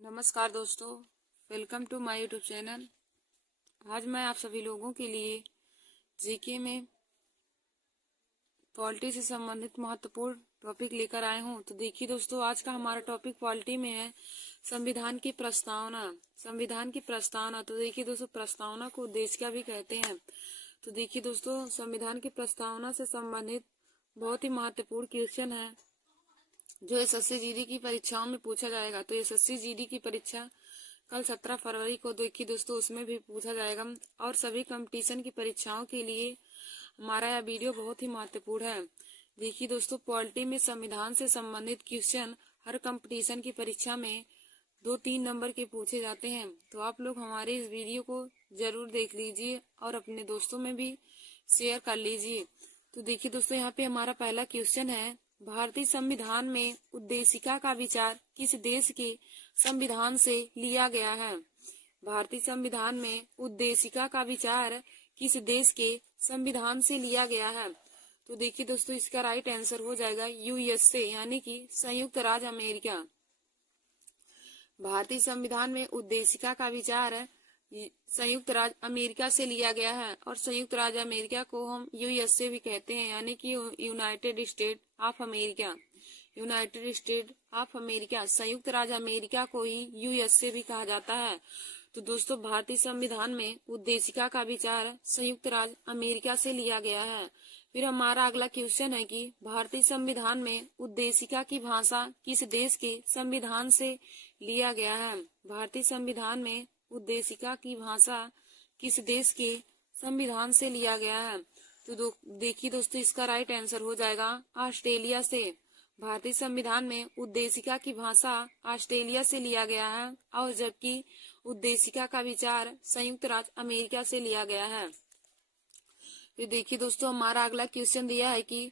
नमस्कार दोस्तों, welcome to my YouTube channel. आज मैं आप सभी लोगों के लिए जीके में पॉलिटी से संबंधित महत्वपूर्ण टॉपिक लेकर आए हूं। तो देखिए दोस्तों, आज का हमारा टॉपिक पॉलिटी में है संविधान की प्रस्तावना। संविधान की प्रस्तावना, तो देखिए दोस्तों, प्रस्तावना को उद्देशिका भी कहते हैं। तो देखिए दोस्तों, संविधान की प्रस्तावना से संबंधित बहुत ही महत्वपूर्ण क्वेश्चन है जो एसएससी जीडी की परीक्षाओं में पूछा जाएगा। तो एसएससी जीडी की परीक्षा कल 17 फरवरी को देखिए दोस्तों, उसमें भी पूछा जाएगा। और सभी कंपटीशन की परीक्षाओं के लिए हमारा यह वीडियो बहुत ही महत्वपूर्ण है। देखिए दोस्तों, पॉलिटी में संविधान से संबंधित क्वेश्चन हर कंपटीशन की परीक्षा में 2-3 नंबर के पूछे जाते हैं। तो आप लोग हमारे इस वीडियो को जरूर देख लीजिए और अपने दोस्तों में भी शेयर कर लीजिए। तो देखिए दोस्तों, यहाँ पे हमारा पहला क्वेश्चन है, भारतीय संविधान में उद्देशिका का विचार किस देश के संविधान से लिया गया है? भारतीय संविधान में उद्देशिका का विचार किस देश के संविधान से लिया गया है? तो देखिए दोस्तों, इसका राइट आंसर हो जाएगा यूएसए, यानी कि संयुक्त राज्य अमेरिका। भारतीय संविधान में उद्देशिका का विचार संयुक्त राज्य अमेरिका से लिया गया है। और संयुक्त राज्य अमेरिका को हम यूएसए भी कहते हैं, यानी कि United state of America. United state of America, संयुक्त राज्य अमेरिका को ही यूएसए भी कहा जाता है। तो दोस्तों, भारतीय संविधान में उद्देशिका का विचार संयुक्त राज्य अमेरिका से लिया गया है। फिर हमारा अगला क्वेश्चन है कि भारतीय संविधान में उद्देशिका की भाषा किस देश के संविधान से लिया गया है? भारतीय संविधान में उद्देशिका की भाषा किस देश के संविधान से लिया गया है? तो देखिए दोस्तों, इसका राइट आंसर हो जाएगा ऑस्ट्रेलिया से। भारतीय संविधान में उद्देशिका की भाषा ऑस्ट्रेलिया से लिया गया है, और जबकि उद्देशिका का विचार संयुक्त राज्य अमेरिका से लिया गया है। तो देखिए दोस्तों, हमारा अगला क्वेश्चन दिया है कि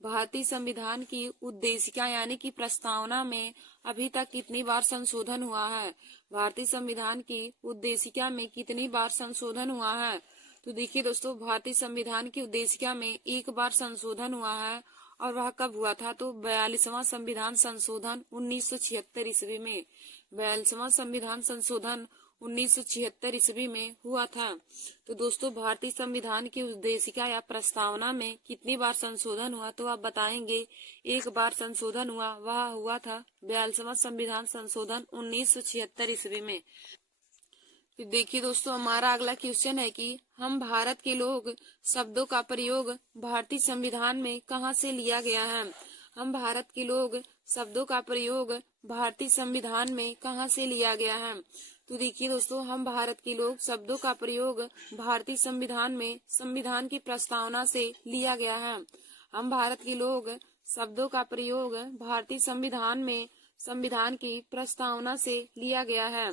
भारतीय संविधान की उद्देशिका यानी कि प्रस्तावना में अभी तक कितनी बार संशोधन हुआ है? भारतीय संविधान की उद्देशिका में कितनी बार संशोधन हुआ है? तो देखिए दोस्तों, भारतीय संविधान की उद्देशिका में एक बार संशोधन हुआ है, और वह कब हुआ था? तो 42वां संविधान संशोधन 1976 ईस्वी में। 42वां संविधान संशोधन 1976 ईस्वी में हुआ था। तो दोस्तों, भारतीय संविधान की उद्देशिका या प्रस्तावना में कितनी बार संशोधन हुआ? तो आप बताएंगे एक बार संशोधन हुआ, वह हुआ था 42वां संविधान संशोधन 1976 ईस्वी में। फिर देखिए दोस्तों, हमारा अगला क्वेश्चन है कि हम भारत के लोग शब्दों का प्रयोग भारतीय संविधान में कहां से लिया गया है? हम भारत के लोग शब्दों का प्रयोग भारतीय संविधान में कहां से लिया गया है? तो देखिए दोस्तों, हम भारत के लोग शब्दों का प्रयोग भारतीय संविधान में संविधान की प्रस्तावना से लिया गया है। हम भारत के लोग शब्दों का प्रयोग भारतीय संविधान में संविधान की प्रस्तावना से लिया गया है।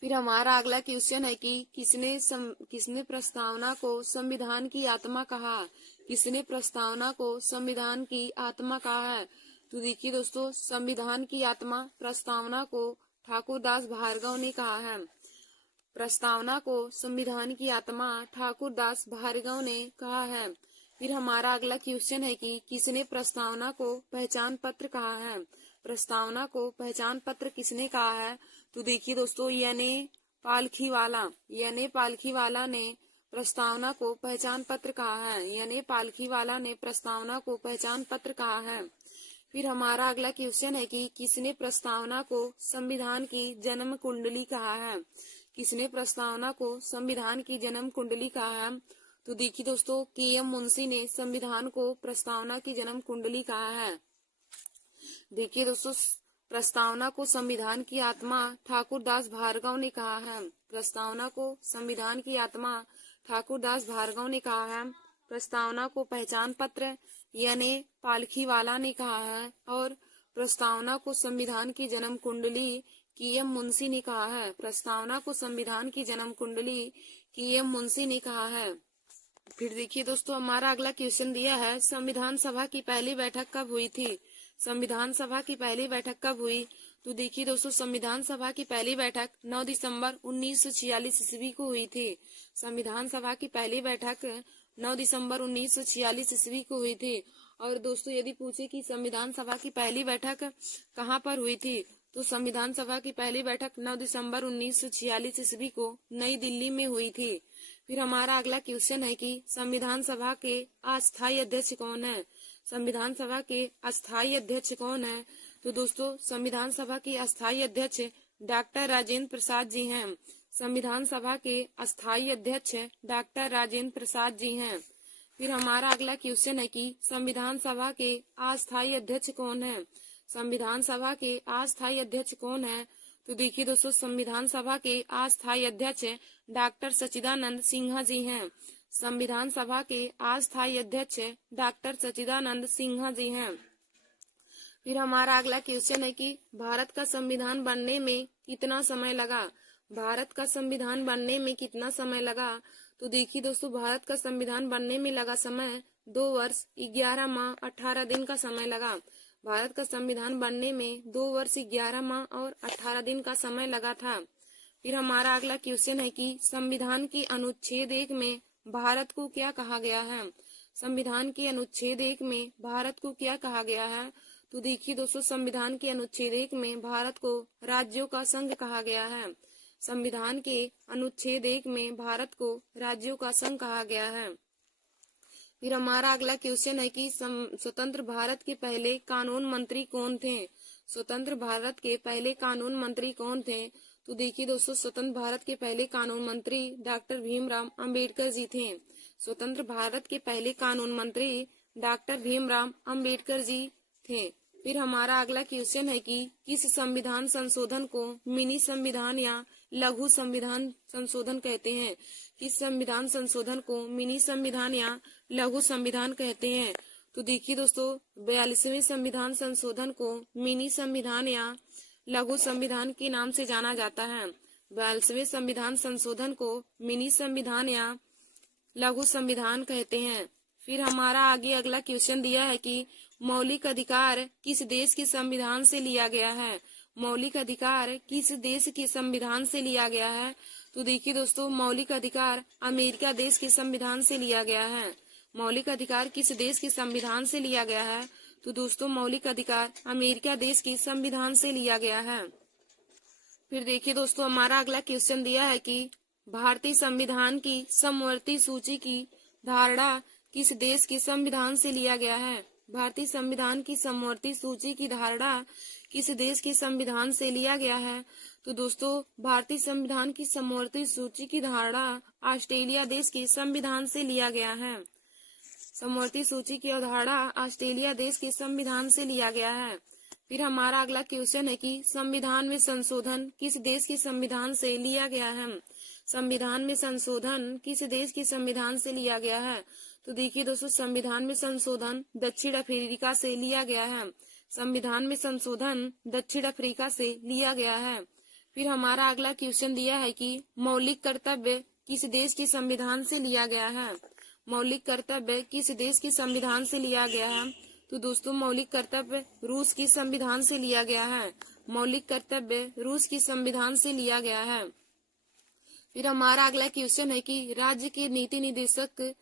फिर हमारा अगला क्वेश्चन है कि किसने प्रस्तावना को संविधान की आत्मा कहा? किसने प्रस्तावना को संविधान की आत्मा कहा है? तो देखिए दोस्तों, संविधान की आत्मा प्रस्तावना को ठाकुर दास भार्गव ने कहा है। प्रस्तावना को संविधान की आत्मा ठाकुर दास भार्गव ने कहा है। फिर हमारा अगला क्वेश्चन है कि किसने प्रस्तावना को पहचान पत्र कहा है? प्रस्तावना को पहचान पत्र किसने कहा है? तो देखिए दोस्तों, यानी पालखीवाला ने प्रस्तावना को पहचान पत्र कहा है। यानी पालखीवाला ने प्रस्तावना को पहचान पत्र कहा है। फिर हमारा अगला क्वेश्चन है कि किसने प्रस्तावना को संविधान की जन्म कुंडली कहा है? किसने प्रस्तावना को संविधान की जन्म कुंडली कहा है? तो देखिए दोस्तों, के.एम. मुंशी ने संविधान को प्रस्तावना की जन्म कुंडली कहा है। देखिए दोस्तों, प्रस्तावना को संविधान की आत्मा ठाकुर दास भार्गव ने कहा है। प्रस्तावना को संविधान की आत्मा ठाकुर दास भार्गव ने कहा है। प्रस्तावना को पहचान पत्र यानी पालखीवाला ने कहा है, और प्रस्तावना को संविधान की जन्म कुंडली के.एम. मुंशी ने कहा है। प्रस्तावना को संविधान की जन्म कुंडली के.एम. मुंशी ने कहा है। फिर देखिए दोस्तों, हमारा अगला क्वेश्चन दिया है, संविधान सभा की पहली बैठक कब हुई थी? संविधान सभा की पहली बैठक कब हुई? तो देखिए दोस्तों, संविधान सभा की पहली बैठक 9 दिसंबर 1946 ईस्वी को हुई थी। संविधान सभा की पहली बैठक 9 दिसंबर 1946 ईस्वी को हुई थी। और दोस्तों, यदि पूछे कि संविधान सभा की पहली बैठक कहाँ पर हुई थी, तो संविधान सभा की पहली बैठक 9 दिसंबर 1946 ईस्वी को नई दिल्ली में हुई थी। फिर हमारा अगला क्वेश्चन है कि संविधान सभा के अस्थायी अध्यक्ष कौन है। संविधान सभा के अस्थायी अध्यक्ष कौन है। तो दोस्तों संविधान सभा के अस्थायी अध्यक्ष डॉक्टर राजेंद्र प्रसाद जी हैं। संविधान सभा के अस्थायी अध्यक्ष डॉक्टर राजेंद्र प्रसाद जी हैं। फिर हमारा अगला क्वेश्चन है कि संविधान सभा के अस्थायी अध्यक्ष कौन है। संविधान सभा के अस्थायी अध्यक्ष कौन है। तो देखिए दोस्तों संविधान सभा के अस्थायी अध्यक्ष डॉक्टर सच्चिदानंद सिन्हा जी हैं। संविधान सभा के अस्थायी अध्यक्ष डॉक्टर सच्चिदानंद सिन्हा जी हैं। फिर हमारा अगला क्वेश्चन है कि भारत का संविधान बनने में कितना समय लगा। भारत का संविधान बनने में कितना समय लगा। तो देखिए दोस्तों भारत का संविधान बनने में लगा समय 2 वर्ष 11 माह 18 दिन का समय लगा। भारत का संविधान बनने में 2 वर्ष 11 माह और 18 दिन का समय लगा था। फिर हमारा अगला क्वेश्चन है कि संविधान की अनुच्छेद 1 में भारत को क्या कहा गया है। संविधान के अनुच्छेद 1 में भारत को क्या कहा गया है। तो देखिए दोस्तों संविधान के अनुच्छेद 1 में भारत को राज्यों का संघ कहा गया है। संविधान के अनुच्छेद 1 में भारत को राज्यों का संघ कहा गया है। फिर हमारा अगला क्वेश्चन है कि स्वतंत्र भारत के पहले कानून मंत्री कौन थे। स्वतंत्र भारत के पहले कानून मंत्री कौन थे। तो देखिए दोस्तों स्वतंत्र भारत के पहले कानून मंत्री डॉक्टर भीमराव अंबेडकर जी थे। स्वतंत्र भारत के पहले कानून मंत्री डॉक्टर भीमराव अंबेडकर जी थे। फिर हमारा अगला क्वेश्चन है कि किस संविधान संशोधन को मिनी संविधान या लघु संविधान संशोधन कहते हैं। किस संविधान संशोधन को मिनी संविधान या लघु संविधान कहते हैं। तो देखिए दोस्तों 42वें संविधान संशोधन को मिनी संविधान या लघु संविधान के नाम से जाना जाता है। 42वें संविधान संशोधन को मिनी संविधान या लघु संविधान कहते हैं। फिर हमारा आगे अगला क्वेश्चन दिया है कि मौलिक अधिकार किस देश के संविधान से लिया गया है। मौलिक अधिकार किस देश के संविधान से लिया गया है। तो देखिए दोस्तों मौलिक अधिकार अमेरिका देश के संविधान से लिया गया है। मौलिक अधिकार किस देश के संविधान से लिया गया है। तो दोस्तों मौलिक अधिकार अमेरिका देश के संविधान से लिया गया है। फिर देखिए दोस्तों हमारा अगला क्वेश्चन दिया है कि भारतीय संविधान की समवर्ती सूची की धारणा किस देश के संविधान से लिया गया है। भारतीय संविधान की समवर्ती सूची की धारणा किस देश के संविधान से लिया गया है। तो दोस्तों भारतीय संविधान की समवर्ती सूची की धारणा ऑस्ट्रेलिया देश के संविधान से लिया गया है। समवर्ती सूची की अवधारणा ऑस्ट्रेलिया देश के संविधान से लिया गया है। फिर हमारा अगला क्वेश्चन है कि संविधान में संशोधन किस देश के संविधान से लिया गया है। संविधान में संशोधन किस देश के संविधान से लिया गया है। तो देखिए दोस्तों संविधान में संशोधन दक्षिण अफ्रीका से लिया गया है। संविधान में संशोधन दक्षिण अफ्रीका से लिया गया है। फिर हमारा अगला क्वेश्चन दिया है कि मौलिक कर्तव्य किस देश के संविधान से लिया गया है। मौलिक कर्तव्य किस देश के संविधान से लिया गया है। तो दोस्तों मौलिक कर्तव्य रूस के संविधान से लिया गया है। मौलिक कर्तव्य रूस के संविधान से लिया गया है। फिर हमारा अगला क्वेश्चन है कि राज्य के नीति निर्देशक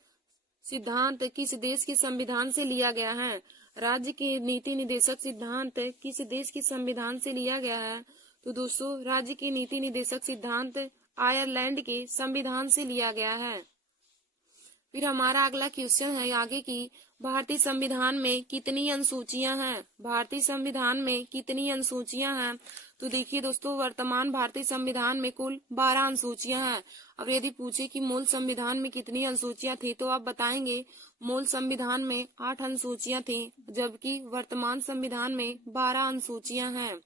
सिद्धांत किस देश के संविधान से लिया गया है। राज्य के नीति निर्देशक सिद्धांत किस देश के संविधान से लिया गया है। तो दोस्तों राज्य के नीति निर्देशक सिद्धांत आयरलैंड के संविधान से लिया गया है। फिर हमारा अगला क्वेश्चन है आगे की भारतीय संविधान में कितनी अनुसूचियां हैं। भारतीय संविधान में कितनी अनुसूचियां हैं। तो देखिए दोस्तों वर्तमान भारतीय संविधान में कुल 12 अनुसूचियां हैं। अब यदि पूछे कि मूल संविधान में कितनी अनुसूचियां थी तो आप बताएंगे मूल संविधान में 8 अनुसूचियां थी जबकि वर्तमान संविधान में 12 अनुसूचियां हैं।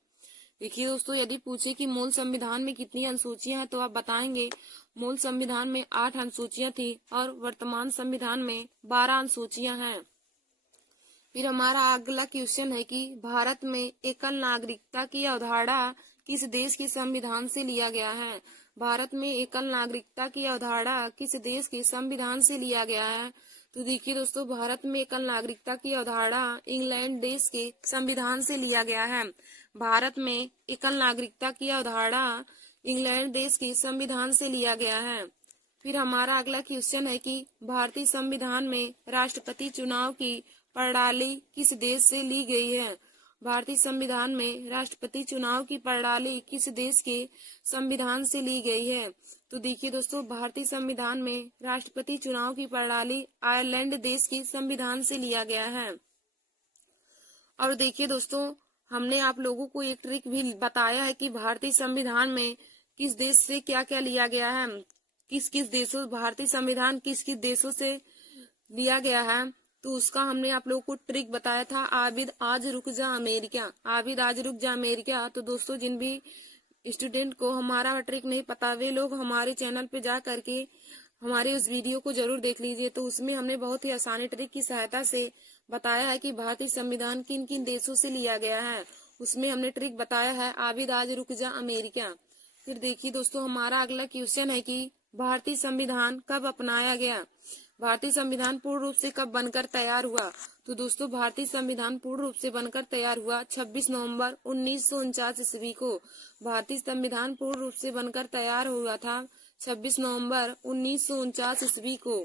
देखिए दोस्तों यदि पूछे कि मूल संविधान में कितनी अनुसूचियां हैं तो आप बताएंगे मूल संविधान में 8 अनुसूचियां थी और वर्तमान संविधान में 12 अनुसूचियां हैं। फिर हमारा अगला क्वेश्चन है कि भारत में एकल नागरिकता की अवधारणा किस देश के संविधान से लिया गया है। भारत में एकल नागरिकता की अवधारणा किस देश के संविधान से लिया गया है। तो देखिए दोस्तों भारत में एकल नागरिकता की अवधारणा इंग्लैंड देश के संविधान से लिया गया है। भारत में एकल नागरिकता की अवधारणा इंग्लैंड देश के संविधान से लिया गया है। फिर हमारा अगला क्वेश्चन है कि भारतीय संविधान में राष्ट्रपति चुनाव की प्रणाली किस देश से ली गई है। भारतीय संविधान में राष्ट्रपति चुनाव की प्रणाली किस देश के संविधान से ली गई है? तो देखिए दोस्तों, भारतीय संविधान में राष्ट्रपति चुनाव की प्रणाली आयरलैंड देश के संविधान से लिया गया है। और देखिए दोस्तों, हमने आप लोगों को एक ट्रिक भी बताया है कि भारतीय संविधान में किस देश से क्या क्या लिया गया है, किस किस देशों, भारतीय संविधान किस किस देशों से लिया गया है। तो उसका हमने आप लोगों को ट्रिक बताया था, आबिद आज रुक जा अमेरिका, आबिद आज रुक जा अमेरिका। तो दोस्तों, जिन भी स्टूडेंट को हमारा ट्रिक नहीं पता, वे लोग हमारे चैनल पे जा करके हमारे उस वीडियो को जरूर देख लीजिए। तो उसमें हमने बहुत ही आसानी ट्रिक की सहायता से बताया है कि भारतीय संविधान किन किन देशों से लिया गया है। उसमें हमने ट्रिक बताया है, आबिद आज रुक जा अमेरिका। फिर देखिए दोस्तों, हमारा अगला क्वेश्चन है कि भारतीय संविधान कब अपनाया गया? भारतीय संविधान पूर्ण रूप से कब बनकर तैयार हुआ? तो दोस्तों, भारतीय संविधान पूर्ण रूप से बनकर तैयार हुआ 26 नवंबर 1949 ईस्वी को। भारतीय संविधान पूर्ण रूप से बनकर तैयार हुआ था 26 नवंबर 1949 ईस्वी को।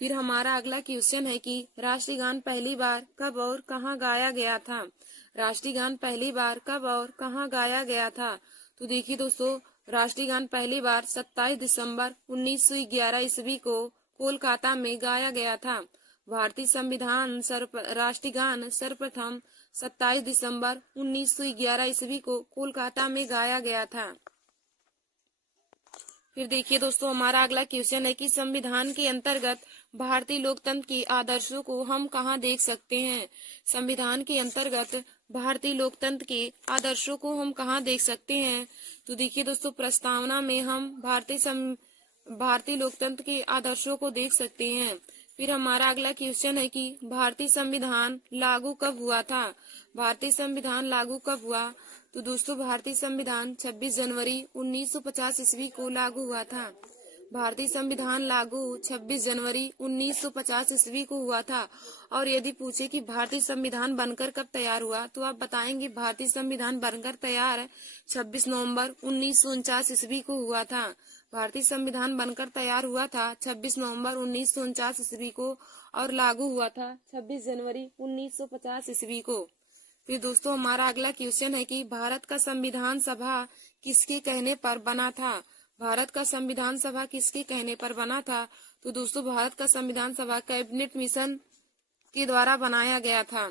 फिर हमारा अगला क्वेश्चन है कि राष्ट्रीय गान पहली बार कब और कहाँ गाया गया था? राष्ट्रीय गान पहली बार कब और कहाँ गाया गया था? तो देखिए दोस्तों, राष्ट्रीय गान पहली बार 27 दिसंबर 1911 ईस्वी को कोलकाता में गाया गया था। भारतीय संविधान राष्ट्रीय गान सर्वप्रथम 27 दिसंबर 1911 ईस्वी को कोलकाता में गाया गया था। फिर देखिए दोस्तों, हमारा अगला क्वेश्चन है कि संविधान के अंतर्गत भारतीय लोकतंत्र के आदर्शों को हम कहाँ देख सकते हैं? संविधान के अंतर्गत भारतीय लोकतंत्र के आदर्शों को हम कहाँ देख सकते हैं? तो देखिए दोस्तों, प्रस्तावना में हम भारतीय लोकतंत्र के आदर्शों को देख सकते हैं। फिर हमारा अगला क्वेश्चन है कि भारतीय संविधान लागू कब हुआ था? भारतीय संविधान लागू कब हुआ? तो दोस्तों, भारतीय संविधान 26 जनवरी 1950 ईस्वी को लागू हुआ था। भारतीय संविधान लागू 26 जनवरी 1950 ईस्वी को हुआ था। और यदि पूछे कि भारतीय संविधान बनकर कब तैयार हुआ, तो आप बताएंगे भारतीय संविधान बनकर तैयार 26 नवंबर 1949 ईस्वी को हुआ था। भारतीय संविधान बनकर तैयार हुआ था 26 नवंबर 1949 ईस्वी को और लागू हुआ था 26 जनवरी 1950 ईस्वी को। फिर दोस्तों, हमारा अगला क्वेश्चन है कि भारत का संविधान सभा किसके कहने पर बना था? भारत का संविधान सभा किसके कहने पर बना था? तो दोस्तों, भारत का संविधान सभा कैबिनेट मिशन के द्वारा बनाया गया था।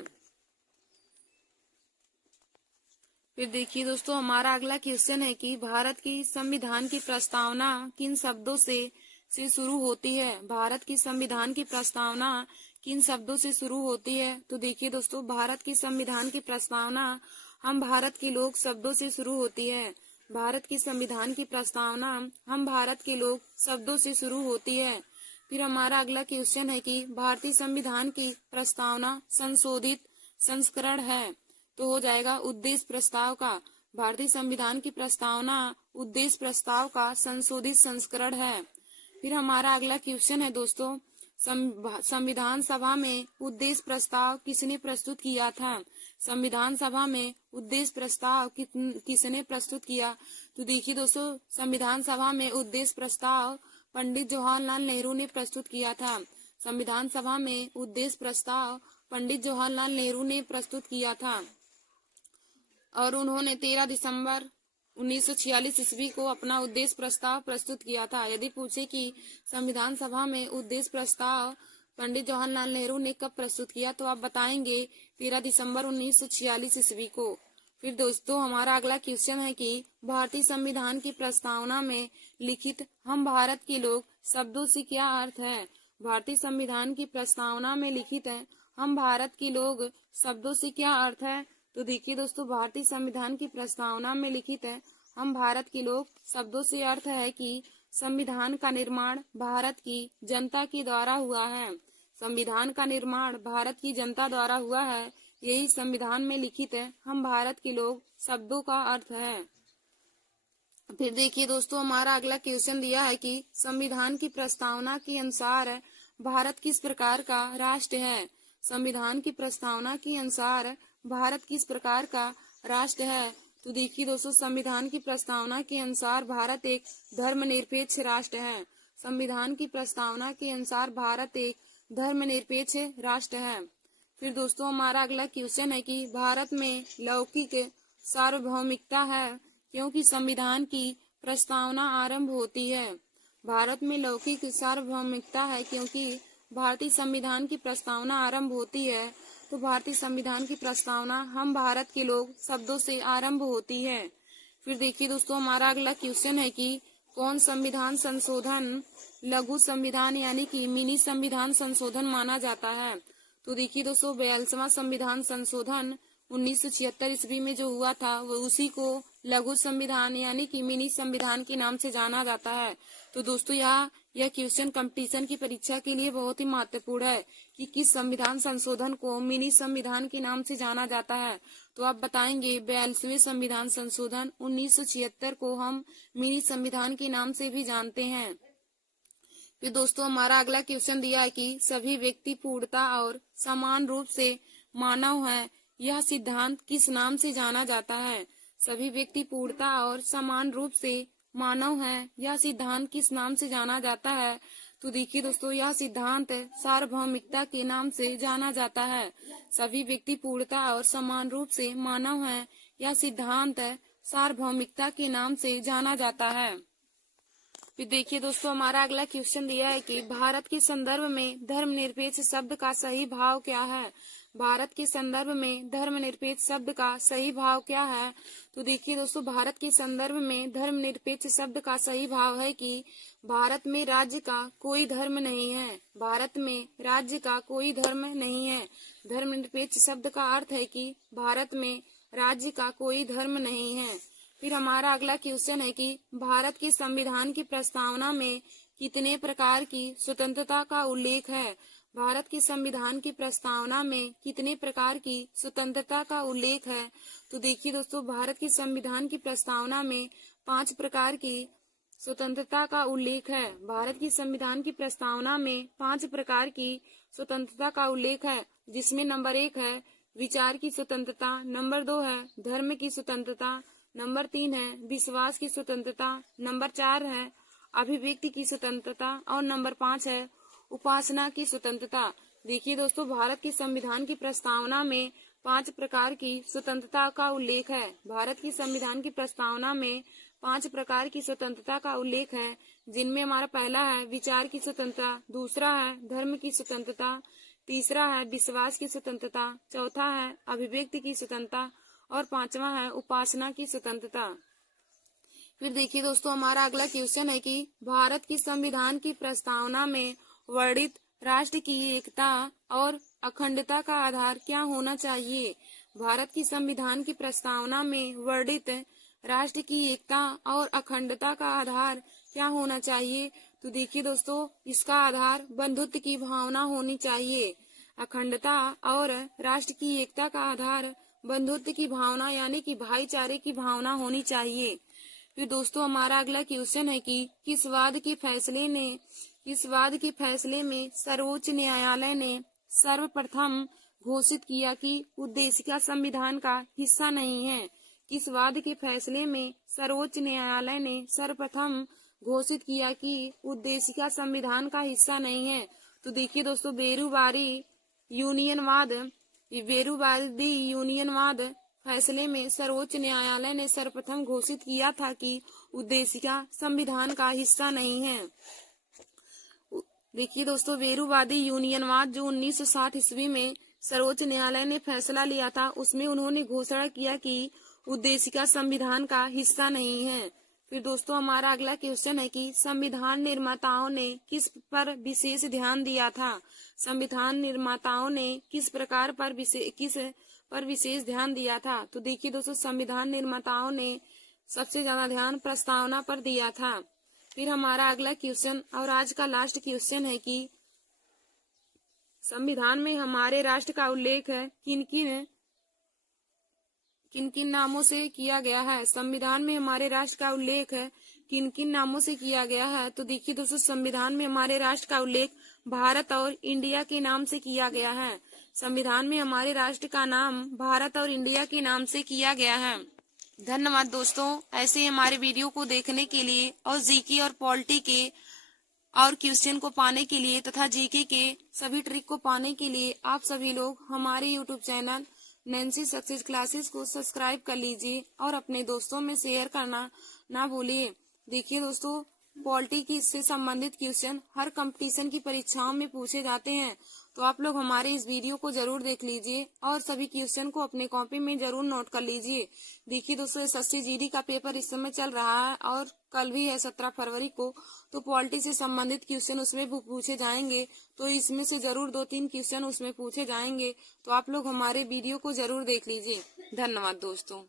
फिर देखिए दोस्तों, हमारा अगला क्वेश्चन है कि भारत की संविधान की प्रस्तावना किन शब्दों से शुरू होती है? भारत की संविधान की प्रस्तावना किन शब्दों से शुरू होती है? तो देखिए दोस्तों, भारत की संविधान की प्रस्तावना हम भारत के लोग शब्दों से शुरू होती है। भारत की संविधान की प्रस्तावना हम भारत के लोग शब्दों से शुरू होती है। फिर हमारा अगला क्वेश्चन है कि भारतीय संविधान की प्रस्तावना संशोधित संस्करण है? तो हो जाएगा उद्देश्य प्रस्ताव का। भारतीय संविधान की प्रस्तावना उद्देश्य प्रस्ताव का संशोधित संस्करण है। फिर हमारा अगला क्वेश्चन है दोस्तों, संविधान सभा में उद्देश्य प्रस्ताव किसने प्रस्तुत किया था? संविधान सभा में उद्देश्य प्रस्ताव किसने प्रस्तुत किया? तो देखिए दोस्तों, संविधान सभा में उद्देश्य प्रस्ताव पंडित जवाहरलाल नेहरू ने प्रस्तुत किया था। संविधान सभा में उद्देश्य प्रस्ताव पंडित जवाहरलाल नेहरू ने प्रस्तुत किया था और उन्होंने 13 दिसंबर 1946 ईस्वी को अपना उद्देश्य प्रस्ताव प्रस्तुत किया था। यदि पूछे कि संविधान सभा में उद्देश्य प्रस्ताव पंडित जवाहरलाल नेहरू ने कब प्रस्तुत किया, तो आप बताएंगे 13 दिसंबर 1946 ईस्वी को। फिर दोस्तों, हमारा अगला क्वेश्चन है कि भारतीय संविधान की प्रस्तावना में लिखित हम भारत के लोग शब्दों से क्या अर्थ है? भारतीय संविधान की प्रस्तावना में लिखित है हम भारत के लोग शब्दों से क्या अर्थ है? तो देखिए दोस्तों, भारतीय संविधान की प्रस्तावना में लिखित है हम भारत के लोग शब्दों से अर्थ है कि संविधान का निर्माण भारत की जनता के द्वारा हुआ है। संविधान का निर्माण भारत की जनता द्वारा हुआ है, यही संविधान में लिखित है हम भारत के लोग शब्दों का अर्थ है। फिर देखिए दोस्तों, हमारा अगला क्वेश्चन दिया है कि संविधान की प्रस्तावना के अनुसार भारत किस प्रकार का राष्ट्र है? संविधान की प्रस्तावना के अनुसार भारत किस प्रकार का राष्ट्र है? तो देखिए दोस्तों, संविधान की प्रस्तावना के अनुसार भारत एक धर्मनिरपेक्ष राष्ट्र है। संविधान की प्रस्तावना के अनुसार भारत एक धर्मनिरपेक्ष राष्ट्र है। फिर दोस्तों हमारा अगला क्वेश्चन है कि भारत में लौकिक सार्वभौमिकता है क्योंकि संविधान की प्रस्तावना आरंभ होती है। भारत में लौकिक सार्वभौमिकता है क्योंकि भारतीय संविधान की प्रस्तावना आरंभ होती है। तो भारतीय संविधान की प्रस्तावना हम भारत के लोग शब्दों से आरंभ होती है। फिर देखिए दोस्तों हमारा अगला क्वेश्चन है कि कौन संविधान संशोधन लघु संविधान यानी कि मिनी संविधान संशोधन माना जाता है। तो देखिए दोस्तों 42वां संविधान संशोधन 1976 ईस्वी में जो हुआ था वो उसी को लघु संविधान यानी कि मिनी संविधान के नाम से जाना जाता है। तो दोस्तों यह क्वेश्चन कंपटीशन की परीक्षा के लिए बहुत ही महत्वपूर्ण है कि किस संविधान संशोधन को मिनी संविधान के नाम से जाना जाता है। तो आप बताएंगे 42वें संविधान संशोधन 1976 को हम मिनी संविधान के नाम से भी जानते हैं। फिर दोस्तों हमारा अगला क्वेश्चन दिया है कि सभी व्यक्ति पूर्णता और समान रूप से मानव है, यह सिद्धांत किस नाम से जाना जाता है। सभी व्यक्ति पूर्णता और समान रूप से मानव है, यह सिद्धांत किस नाम से जाना जाता है। तो देखिए दोस्तों यह सिद्धांत सार्वभौमिकता के नाम से जाना जाता है। सभी व्यक्ति पूर्णता और समान रूप से मानव है, यह सिद्धांत सार्वभौमिकता के नाम से जाना जाता है। फिर देखिए दोस्तों हमारा अगला क्वेश्चन दिया है कि भारत के संदर्भ में धर्मनिरपेक्ष शब्द का सही भाव क्या है। भारत के संदर्भ में धर्मनिरपेक्ष शब्द का सही भाव क्या है। तो देखिए दोस्तों भारत के संदर्भ में धर्मनिरपेक्ष शब्द का सही भाव है कि भारत में राज्य का कोई धर्म नहीं है। भारत में राज्य का कोई धर्म नहीं है। धर्मनिरपेक्ष शब्द का अर्थ है कि भारत में राज्य का कोई धर्म नहीं है। फिर हमारा अगला क्वेश्चन है कि भारत के संविधान की प्रस्तावना में कितने प्रकार की स्वतंत्रता का उल्लेख है। भारत के संविधान की प्रस्तावना में कितने प्रकार की स्वतंत्रता का उल्लेख है। तो देखिए दोस्तों भारत के संविधान की प्रस्तावना में 5 प्रकार की स्वतंत्रता का उल्लेख है। भारत की संविधान की प्रस्तावना में 5 प्रकार की स्वतंत्रता का उल्लेख है, जिसमें नंबर 1 है विचार की स्वतंत्रता, नंबर 2 है धर्म की स्वतंत्रता, नंबर 3 है विश्वास की स्वतंत्रता, नंबर 4 है अभिव्यक्ति की स्वतंत्रता और नंबर 5 है उपासना की स्वतंत्रता। देखिए दोस्तों भारत के संविधान की प्रस्तावना में 5 प्रकार की स्वतंत्रता का उल्लेख है। भारत की संविधान की प्रस्तावना में 5 प्रकार की स्वतंत्रता का उल्लेख है, जिनमें हमारा पहला है विचार की स्वतंत्रता, दूसरा है धर्म की स्वतंत्रता, तीसरा है विश्वास की स्वतंत्रता, चौथा है अभिव्यक्ति की स्वतंत्रता और 5वां है उपासना की स्वतंत्रता। फिर देखिए दोस्तों हमारा अगला क्वेश्चन है कि भारत की संविधान की प्रस्तावना में वर्णित राष्ट्र की एकता और अखंडता का आधार क्या होना चाहिए। भारत की संविधान की प्रस्तावना में वर्णित राष्ट्र की एकता और अखंडता का आधार क्या होना चाहिए। तो देखिए दोस्तों इसका आधार बंधुत्व की भावना होनी चाहिए। अखंडता और राष्ट्र की एकता का आधार बंधुत्व की भावना यानी कि भाईचारे की भावना होनी चाहिए। फिर दोस्तों हमारा अगला क्वेश्चन है कि किस वाद के फैसले में सर्वोच्च न्यायालय ने सर्वप्रथम घोषित किया कि उद्देशिका संविधान का हिस्सा नहीं है। किस वाद के फैसले में सर्वोच्च न्यायालय ने सर्वप्रथम घोषित किया कि उद्देशिका संविधान का हिस्सा नहीं है। तो देखिए दोस्तों बेरूवादी यूनियनवाद फैसले में सर्वोच्च न्यायालय ने सर्वप्रथम घोषित किया था कि उद्देशिका संविधान का हिस्सा नहीं है। देखिए दोस्तों बेरूवादी यूनियनवाद जो 1960 ईस्वी में सर्वोच्च न्यायालय ने फैसला लिया था, उसमें उन्होंने घोषणा किया कि उद्देशिका संविधान का हिस्सा नहीं है। फिर दोस्तों हमारा अगला क्वेश्चन है कि संविधान निर्माताओं ने किस पर विशेष ध्यान दिया था। संविधान निर्माताओं ने किस पर विशेष ध्यान दिया था। तो देखिए दोस्तों संविधान निर्माताओं ने सबसे ज्यादा ध्यान प्रस्तावना पर दिया था। फिर हमारा अगला क्वेश्चन और आज का लास्ट क्वेश्चन है कि संविधान में हमारे राष्ट्र का उल्लेख है किन किन नामों से किया गया है। संविधान में हमारे राष्ट्र का उल्लेख है किन किन नामों से किया गया है। तो देखिए दोस्तों संविधान में हमारे राष्ट्र का उल्लेख भारत और इंडिया के नाम से किया गया है। संविधान में हमारे राष्ट्र का नाम भारत और इंडिया के नाम से किया गया है। धन्यवाद दोस्तों। ऐसे हमारे वीडियो को देखने के लिए और जीके और पॉलिटी के और क्वेश्चन को पाने के लिए तथा जीके के सभी ट्रिक को पाने के लिए आप सभी लोग हमारे YouTube channel Nancy success classes को सब्सक्राइब कर लीजिए और अपने दोस्तों में शेयर करना ना भूलिए। देखिए दोस्तों, पॉलिटी की इससे संबंधित क्वेश्चन हर कंपटीशन की परीक्षाओं में पूछे जाते हैं, तो आप लोग हमारे इस वीडियो को जरूर देख लीजिए और सभी क्वेश्चन को अपने कॉपी में जरूर नोट कर लीजिए। देखिए दोस्तों, एसएससी जीडी का पेपर इस समय चल रहा है और कल भी है 17 फरवरी को, तो पॉलिटी से संबंधित क्वेश्चन उसमें पूछे जाएंगे। तो इसमें से जरूर 2-3 क्वेश्चन उसमें पूछे जाएंगे, तो आप लोग हमारे वीडियो को जरूर देख लीजिए। धन्यवाद दोस्तों।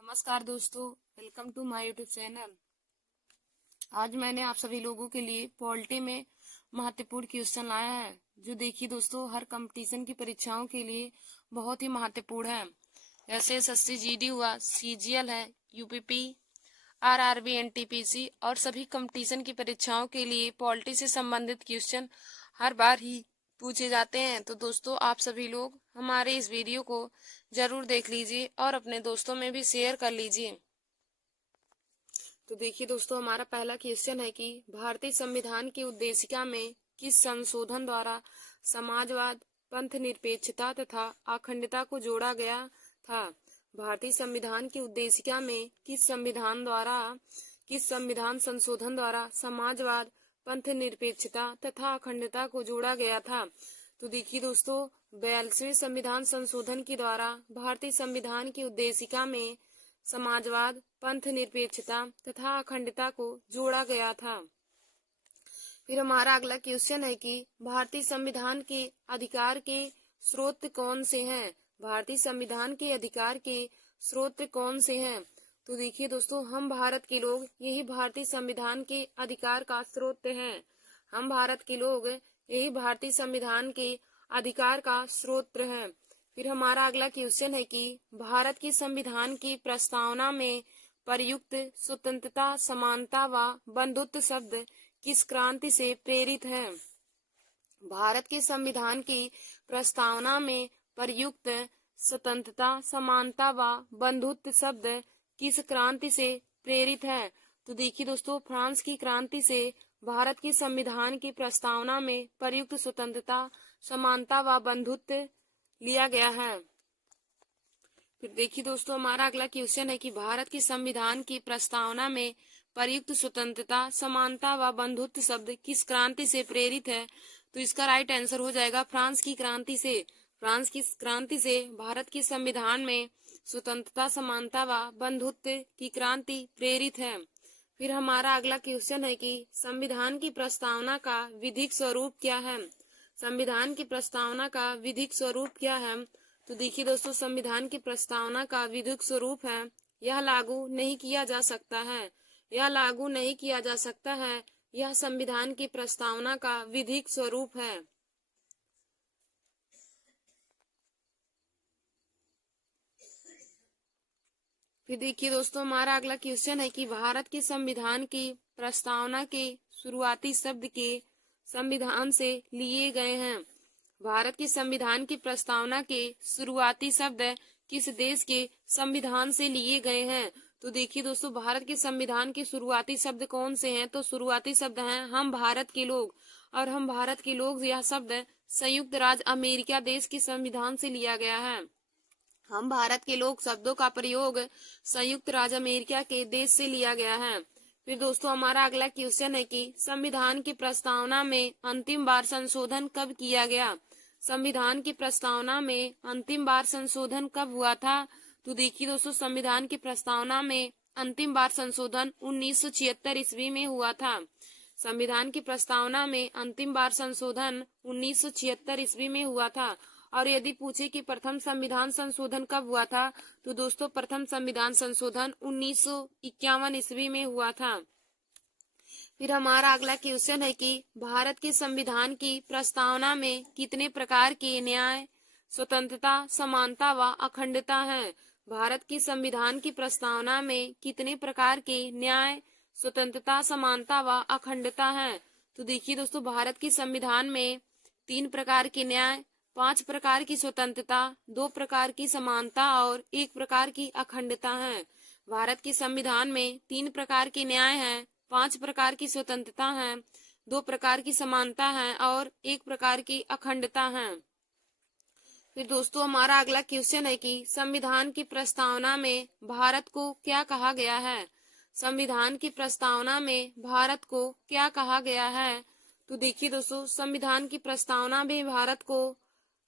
नमस्कार दोस्तों, welcome to my YouTube channel. आज मैंने आप सभी लोगों के लिए पॉलिटी में महत्वपूर्ण क्वेश्चन लाया है, जो देखिए दोस्तों हर कंपटीशन की परीक्षाओं के लिए बहुत ही महत्वपूर्ण है। जैसे एसएससी जीडी हुआ, सीजीएल है, यूपीपी, आरआरबी, एनटीपीसी और सभी कंपटीशन की परीक्षाओं के लिए पॉलिटी से संबंधित क्वेश्चन हर बार ही पूछे जाते हैं। तो दोस्तों, आप सभी लोग हमारे इस वीडियो को जरूर देख लीजिए और अपने दोस्तों में भी शेयर कर लीजिए। तो देखिए दोस्तों, हमारा पहला क्वेश्चन है कि भारतीय संविधान की उद्देशिका में किस संशोधन द्वारा समाजवाद, पंथ निरपेक्षता तथा अखंडता को जोड़ा गया था। भारतीय संविधान की उद्देशिका में किस संविधान संशोधन द्वारा समाजवाद, पंथ निरपेक्षता तथा अखंडता को जोड़ा गया था। तो देखिए दोस्तों, 42वें संविधान संशोधन के द्वारा भारतीय संविधान की उद्देशिका में समाजवाद, पंथ निरपेक्षता तथा अखंडता को जोड़ा गया था। फिर हमारा अगला क्वेश्चन है कि भारतीय संविधान के अधिकार के स्रोत कौन से हैं। भारतीय संविधान के अधिकार के स्रोत कौन से हैं। तो देखिए दोस्तों, हम भारत के लोग यही भारतीय संविधान के अधिकार का स्रोत हैं। हम भारत के लोग यही भारतीय संविधान के अधिकार का स्रोत हैं। फिर हमारा अगला क्वेश्चन है कि भारत के संविधान की प्रस्तावना में प्रयुक्त स्वतंत्रता, समानता व बंधुत्व शब्द किस क्रांति से प्रेरित है। भारत के संविधान की प्रस्तावना में प्रयुक्त स्वतंत्रता, समानता व बंधुत्व शब्द किस क्रांति से प्रेरित है। तो देखिए दोस्तों, फ्रांस की क्रांति से भारत के संविधान की प्रस्तावना में प्रयुक्त स्वतंत्रता, समानता व बंधुत्व लिया गया है। फिर देखिए दोस्तों, हमारा अगला क्वेश्चन है कि भारत के संविधान की प्रस्तावना में प्रयुक्त स्वतंत्रता, समानता व बंधुत्व शब्द किस क्रांति से प्रेरित है। तो इसका राइट आंसर हो जाएगा फ्रांस की क्रांति से। फ्रांस की क्रांति से भारत के संविधान में स्वतंत्रता, समानता व बंधुत्व की क्रांति प्रेरित है। फिर हमारा अगला क्वेश्चन है कि संविधान की प्रस्तावना का विधिक स्वरूप क्या है। संविधान की प्रस्तावना का विधिक स्वरूप क्या है। तो देखिए दोस्तों, संविधान की प्रस्तावना का विधिक स्वरूप है, यह लागू नहीं किया जा सकता है। यह लागू नहीं किया जा सकता है, यह संविधान की प्रस्तावना का विधिक स्वरूप है। फिर देखिए दोस्तों, हमारा अगला क्वेश्चन है कि भारत के संविधान की प्रस्तावना के शुरुआती शब्द के संविधान से लिए गए हैं। भारत के संविधान की प्रस्तावना के शुरुआती शब्द किस देश के संविधान से लिए गए हैं। तो देखिए दोस्तों, भारत के संविधान के शुरुआती शब्द कौन से हैं। तो शुरुआती शब्द हैं हम भारत के लोग, और हम भारत के लोग यह शब्द संयुक्त राज्य अमेरिका देश के संविधान से लिया गया है। हम भारत के लोग शब्दों का प्रयोग संयुक्त राज्य अमेरिका के देश से लिया गया है। फिर दोस्तों, हमारा अगला क्वेश्चन है कि संविधान की प्रस्तावना में अंतिम बार संशोधन कब किया गया। संविधान की प्रस्तावना में अंतिम बार संशोधन कब हुआ था। तो देखिए दोस्तों, संविधान की प्रस्तावना में अंतिम बार संशोधन 1976 ईस्वी में हुआ था। संविधान की प्रस्तावना में अंतिम बार संशोधन 1976 ईस्वी में हुआ था। और यदि पूछे कि प्रथम संविधान संशोधन कब हुआ था, तो दोस्तों प्रथम संविधान संशोधन 1951 ईस्वी में हुआ था। फिर हमारा अगला क्वेश्चन है कि भारत के संविधान की प्रस्तावना में कितने प्रकार के न्याय, स्वतंत्रता, समानता व अखंडता है। भारत की संविधान की प्रस्तावना में कितने प्रकार के न्याय, स्वतंत्रता, समानता व अखंडता है। तो देखिए दोस्तों, भारत के संविधान में 3 प्रकार के न्याय, 5 प्रकार की स्वतंत्रता, 2 प्रकार की समानता और 1 प्रकार की अखंडता है। भारत के संविधान में 3 प्रकार के न्याय हैं, 5 प्रकार की स्वतंत्रता है, 2 प्रकार की समानता है और 1 प्रकार की अखंडता है। फिर दोस्तों हमारा अगला क्वेश्चन है कि संविधान की प्रस्तावना में भारत को क्या कहा गया है। संविधान की प्रस्तावना में भारत को क्या कहा गया है। तो देखिए दोस्तों, संविधान की प्रस्तावना में भारत को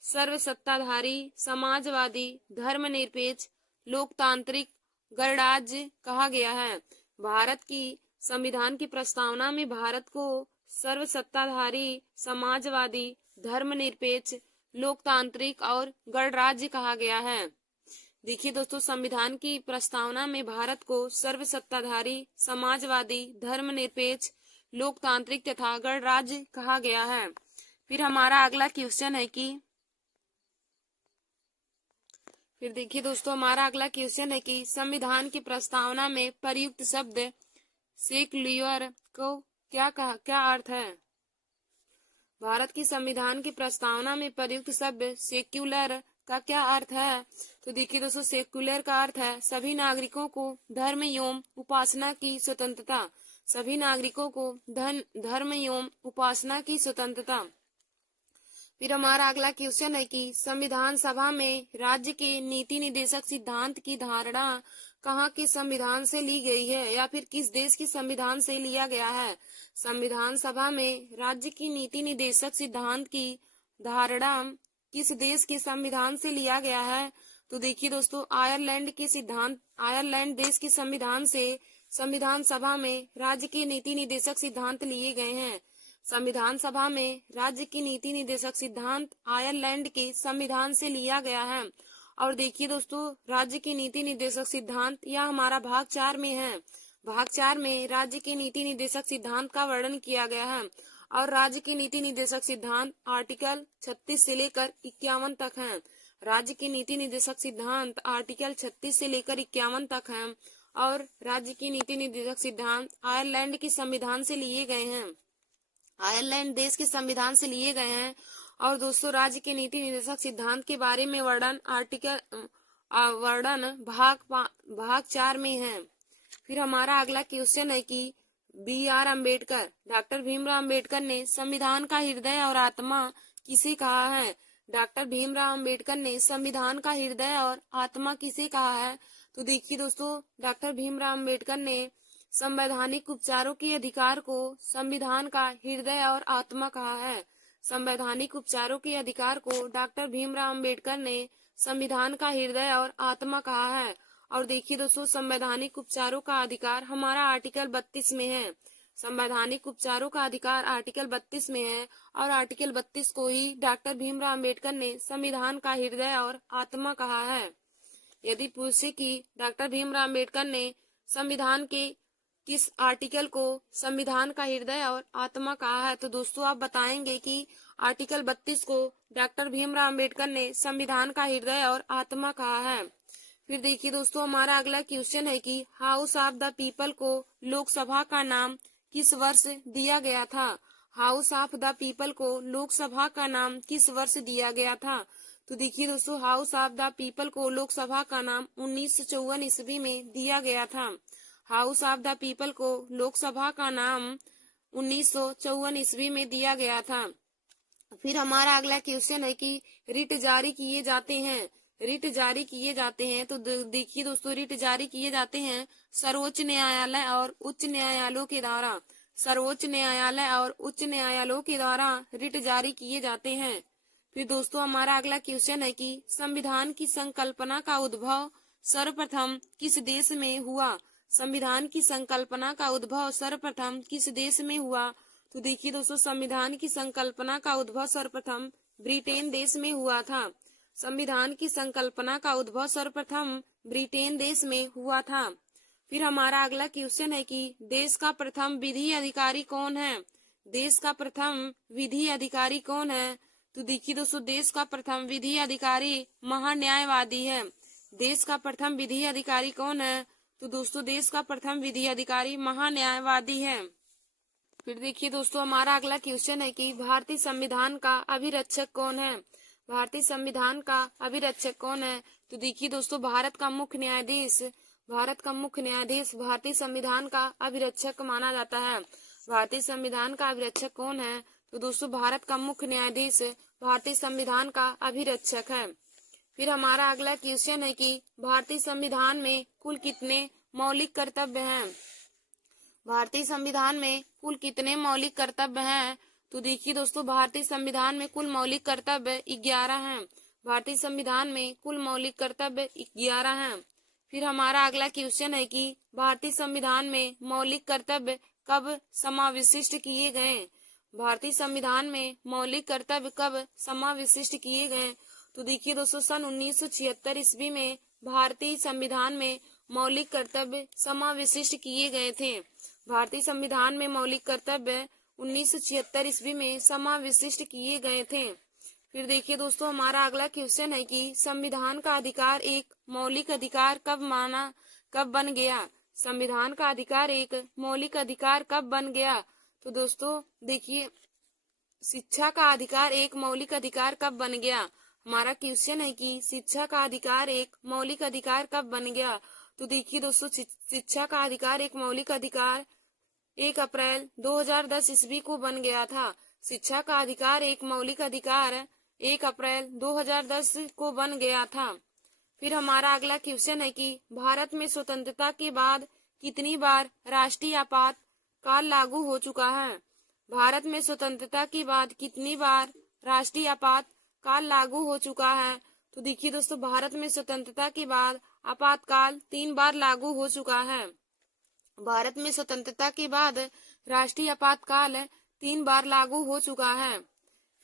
सर्वसत्ताधारी, समाजवादी, धर्मनिरपेक्ष, लोकतांत्रिक, गणराज्य कहा गया है। भारत की संविधान की प्रस्तावना में भारत को सर्वसत्ताधारी, समाजवादी, धर्मनिरपेक्ष, लोकतांत्रिक और गणराज्य कहा गया है। देखिए दोस्तों, संविधान की प्रस्तावना में भारत को सर्वसत्ताधारी, समाजवादी, धर्मनिरपेक्ष, लोकतांत्रिक तथा गणराज्य कहा गया है। फिर हमारा अगला क्वेश्चन है कि संविधान की प्रस्तावना में प्रयुक्त शब्द सेक्युलर को क्या अर्थ है। भारत की संविधान की प्रस्तावना में प्रयुक्त शब्द सेक्युलर का क्या अर्थ है। तो देखिए दोस्तों, सेक्युलर का अर्थ है सभी नागरिकों को धर्म एवं उपासना की स्वतंत्रता। सभी नागरिकों को धर्म एवं उपासना की स्वतंत्रता। फिर हमारा अगला क्वेश्चन है कि संविधान सभा में राज्य के नीति निदेशक सिद्धांत की धारणा कहाँ के संविधान से ली गई है या फिर किस देश के संविधान से लिया गया है। संविधान सभा में राज्य की नीति निदेशक सिद्धांत की धारणा किस देश के संविधान से लिया गया है। तो देखिए दोस्तों, आयरलैंड देश के संविधान से संविधान सभा में राज्य के नीति निदेशक सिद्धांत लिए गए हैं। संविधान सभा में राज्य की नीति निदेशक सिद्धांत आयरलैंड के संविधान से लिया गया है। और देखिए दोस्तों, राज्य की नीति निदेशक सिद्धांत यह हमारा भाग 4 में है। भाग 4 में राज्य के नीति निदेशक सिद्धांत का वर्णन किया गया है और राज्य के नीति निदेशक सिद्धांत आर्टिकल 36 से लेकर 51 तक है। राज्य के नीति निदेशक सिद्धांत आर्टिकल 36 से लेकर 51 तक है और राज्य की नीति निदेशक सिद्धांत आयरलैंड के संविधान से लिए गए हैं। आयरलैंड देश के संविधान से लिए गए हैं। और दोस्तों, राज्य के नीति निदेशक सिद्धांत के बारे में वर्णन भाग 4 में है। फिर हमारा अगला क्वेश्चन है कि डॉक्टर भीमराव अम्बेडकर ने संविधान का हृदय और आत्मा किसे कहा है। डॉक्टर भीमराव अम्बेडकर ने संविधान का हृदय और आत्मा किसे कहा है। तो देखिए दोस्तों, डॉक्टर भीमराव अम्बेडकर ने संवैधानिक उपचारों के अधिकार को संविधान का हृदय और आत्मा कहा है। संवैधानिक उपचारों के अधिकार को डॉक्टर भीमराव अम्बेडकर ने संविधान का हृदय और आत्मा कहा है। और देखिए दोस्तों, संवैधानिक उपचारों का अधिकार हमारा आर्टिकल 32 में है। संवैधानिक उपचारों का अधिकार आर्टिकल 32 में है और आर्टिकल 32 को ही डॉक्टर भीमराव अम्बेडकर ने संविधान का हृदय और आत्मा कहा है। यदि पूछे कि डॉक्टर भीमराव अम्बेडकर ने संविधान के किस आर्टिकल को संविधान का हृदय और आत्मा कहा है, तो दोस्तों आप बताएंगे कि आर्टिकल 32 को डॉक्टर भीमराव अम्बेडकर ने संविधान का हृदय और आत्मा कहा है। फिर देखिए दोस्तों, हमारा अगला क्वेश्चन है कि हाउस ऑफ द पीपल को लोकसभा का नाम किस वर्ष दिया गया था। हाउस ऑफ द पीपल को लोकसभा का नाम किस वर्ष दिया गया था। तो देखिए दोस्तों, हाउस ऑफ द पीपल को लोकसभा का नाम 1954 ईस्वी में दिया गया था। हाउस ऑफ द पीपल को लोकसभा का नाम 1954 ईस्वी में दिया गया था। फिर हमारा अगला क्वेश्चन है कि रिट जारी किए जाते हैं। रिट जारी किए जाते हैं, तो देखिए दोस्तों, रिट जारी किए जाते हैं सर्वोच्च न्यायालय और उच्च न्यायालयों के द्वारा। सर्वोच्च न्यायालय और उच्च न्यायालयों के द्वारा रिट जारी किए जाते हैं। फिर दोस्तों, हमारा अगला क्वेश्चन है कि संविधान की संकल्पना का उद्भव सर्वप्रथम किस देश में हुआ। संविधान की संकल्पना का उद्भव सर्वप्रथम किस देश में हुआ। तो देखिए दोस्तों, संविधान की संकल्पना का उद्भव सर्वप्रथम ब्रिटेन देश में हुआ था। संविधान की संकल्पना का उद्भव सर्वप्रथम ब्रिटेन देश में हुआ था। फिर हमारा अगला क्वेश्चन है कि देश का प्रथम विधि अधिकारी कौन है। देश का प्रथम विधि अधिकारी कौन है। तो देखिए दोस्तों, देश का प्रथम विधि अधिकारी महान्यायवादी है। देश का प्रथम विधि अधिकारी कौन है। तो दोस्तों, देश का प्रथम विधि अधिकारी महान्यायवादी है। फिर देखिए दोस्तों, हमारा अगला क्वेश्चन है कि भारतीय संविधान का अभिरक्षक कौन है। भारतीय संविधान का अभिरक्षक कौन है? तो देखिए दोस्तों, भारत का मुख्य न्यायाधीश भारतीय संविधान का अभिरक्षक माना जाता है। भारतीय संविधान का अभिरक्षक कौन है? तो दोस्तों, भारत का मुख्य न्यायाधीश भारतीय संविधान का अभिरक्षक है। फिर हमारा अगला क्वेश्चन है कि भारतीय संविधान में कुल कितने मौलिक कर्तव्य हैं? भारतीय संविधान में कुल कितने मौलिक कर्तव्य हैं? तो देखिए दोस्तों, भारतीय संविधान में कुल मौलिक कर्तव्य 11 हैं। भारतीय संविधान में कुल मौलिक कर्तव्य 11 हैं। फिर हमारा अगला क्वेश्चन है कि भारतीय संविधान में मौलिक कर्तव्य कब समाविष्ट किए गए? भारतीय संविधान में मौलिक कर्तव्य कब समाविष्ट किए गए? तो देखिए दोस्तों, सन 1976 ईस्वी में भारतीय संविधान में मौलिक कर्तव्य समाविष्ट किए गए थे। भारतीय संविधान में मौलिक कर्तव्य 1976 ईस्वी में समाविष्ट किए गए थे। फिर देखिए दोस्तों, हमारा अगला क्वेश्चन है कि संविधान का अधिकार एक मौलिक अधिकार कब बन गया? संविधान का अधिकार एक मौलिक अधिकार कब बन गया? तो दोस्तों देखिए, शिक्षा का अधिकार एक मौलिक अधिकार कब बन गया? हमारा क्वेश्चन है कि शिक्षा का अधिकार एक मौलिक अधिकार कब बन गया? तो देखिए दोस्तों, शिक्षा का अधिकार एक मौलिक अधिकार 1 अप्रैल 2010 ईस्वी को बन गया था। शिक्षा का अधिकार एक मौलिक अधिकार 1 अप्रैल 2010 को बन गया था। फिर हमारा अगला क्वेश्चन है कि भारत में स्वतंत्रता के बाद कितनी बार राष्ट्रीय आपातकाल लागू हो चुका है? भारत में स्वतंत्रता के बाद कितनी बार राष्ट्रीय आपातकाल लागू हो चुका है? तो देखिए दोस्तों, भारत में स्वतंत्रता के बाद आपातकाल 3 बार लागू हो चुका है। भारत में स्वतंत्रता के बाद राष्ट्रीय आपातकाल 3 बार लागू हो चुका है।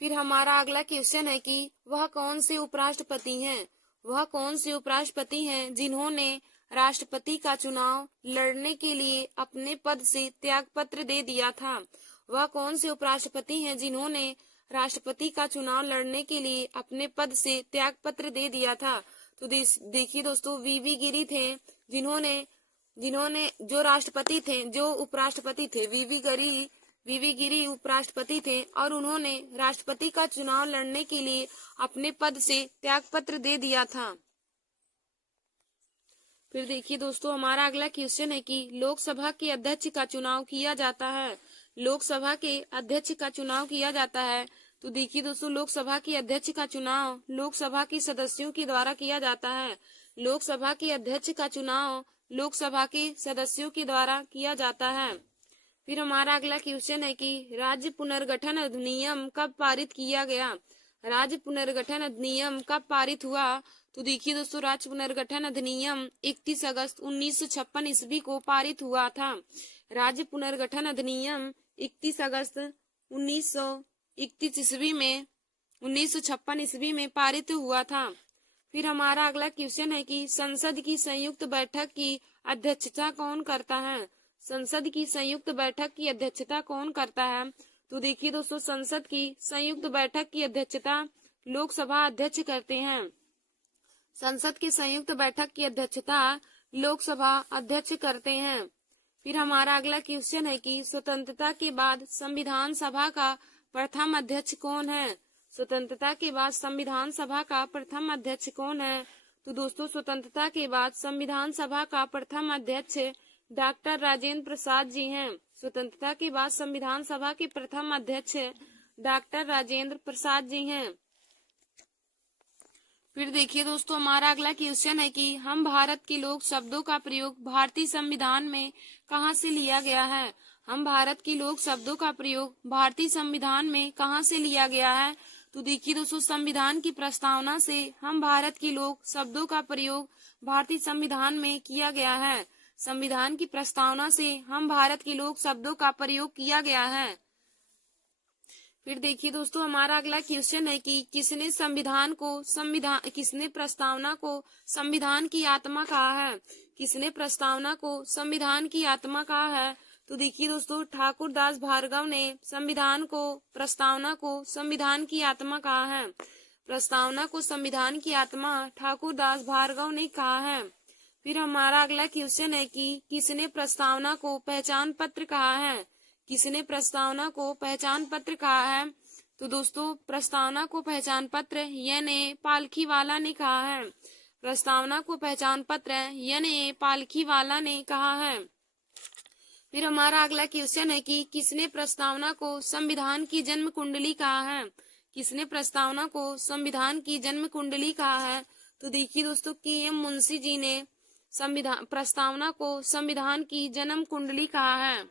फिर हमारा अगला क्वेश्चन है कि वह कौन से उपराष्ट्रपति हैं? वह कौन से उपराष्ट्रपति हैं जिन्होंने राष्ट्रपति का चुनाव लड़ने के लिए अपने पद से त्यागपत्र दे दिया था? वह कौन से उपराष्ट्रपति हैं जिन्होंने राष्ट्रपति का चुनाव लड़ने के लिए अपने पद से त्यागपत्र दे दिया था? तो देखिए दोस्तों, वीवी गिरी थे जिन्होंने जो उपराष्ट्रपति थे, वीवी गिरी उपराष्ट्रपति थे और उन्होंने राष्ट्रपति का चुनाव लड़ने के लिए अपने पद से त्यागपत्र दे दिया था। फिर देखिए दोस्तों, हमारा अगला क्वेश्चन है कि लोकसभा के अध्यक्ष का चुनाव किया जाता है। लोकसभा के अध्यक्ष का चुनाव किया जाता है। तो देखिए दोस्तों, लोकसभा के अध्यक्ष का चुनाव लोकसभा के सदस्यों के द्वारा किया जाता है। लोकसभा के अध्यक्ष का चुनाव लोकसभा के सदस्यों के द्वारा किया जाता है। फिर हमारा अगला क्वेश्चन है कि राज्य पुनर्गठन अधिनियम कब पारित किया गया? राज्य पुनर्गठन अधिनियम कब पारित हुआ? तो देखिए दोस्तों, राज्य पुनर्गठन अधिनियम 31 अगस्त 1956 ईस्वी को पारित हुआ था। राज्य पुनर्गठन अधिनियम 31 अगस्त 1931 ईस्वी में 1956 ईस्वी में पारित हुआ था। फिर हमारा अगला क्वेश्चन है कि संसद की संयुक्त बैठक की अध्यक्षता कौन करता है? संसद की संयुक्त बैठक की अध्यक्षता कौन करता है? तो देखिए दोस्तों, संसद की संयुक्त बैठक की अध्यक्षता लोकसभा अध्यक्ष करते हैं। संसद की संयुक्त बैठक की अध्यक्षता लोकसभा अध्यक्ष करते हैं। फिर हमारा अगला क्वेश्चन है कि स्वतंत्रता के बाद संविधान सभा का प्रथम अध्यक्ष कौन है? स्वतंत्रता के बाद संविधान सभा का प्रथम अध्यक्ष कौन है? तो दोस्तों, स्वतंत्रता के बाद संविधान सभा का प्रथम अध्यक्ष डॉक्टर राजेंद्र प्रसाद जी हैं। स्वतंत्रता के बाद संविधान सभा के प्रथम अध्यक्ष डॉक्टर राजेंद्र प्रसाद जी हैं। फिर देखिए दोस्तों, हमारा अगला क्वेश्चन है कि हम भारत के लोग शब्दों का प्रयोग भारतीय संविधान में कहां से लिया गया है? हम भारत के लोग शब्दों का प्रयोग भारतीय संविधान में कहां से लिया गया है? तो देखिए दोस्तों, संविधान की प्रस्तावना से हम भारत के लोग शब्दों का प्रयोग भारतीय संविधान में किया गया है। संविधान की प्रस्तावना से हम भारत के लोग शब्दों का प्रयोग किया गया है। फिर देखिए दोस्तों, हमारा अगला क्वेश्चन है कि किसने प्रस्तावना को संविधान की आत्मा कहा है? किसने प्रस्तावना को संविधान की आत्मा कहा है? तो देखिए दोस्तों, ठाकुर दास भार्गव ने प्रस्तावना को संविधान की आत्मा कहा है। प्रस्तावना को संविधान की आत्मा ठाकुर दास भार्गव ने कहा है। फिर हमारा अगला क्वेश्चन है कि किसने प्रस्तावना को पहचान पत्र कहा है? किसने प्रस्तावना को पहचान पत्र कहा है? तो दोस्तों प्रस्तावना को पहचान पत्र यानी पालखी वाला ने कहा है। प्रस्तावना को पहचान पत्र यानी पालखी वाला ने कहा है। फिर हमारा अगला क्वेश्चन है कि किसने प्रस्तावना को संविधान की जन्म कुंडली कहा है। किसने प्रस्तावना को संविधान की जन्म कुंडली कहा है। तो देखिए दोस्तों के.एम. मुंशी जी ने प्रस्तावना को संविधान की जन्म कुंडली कहा है।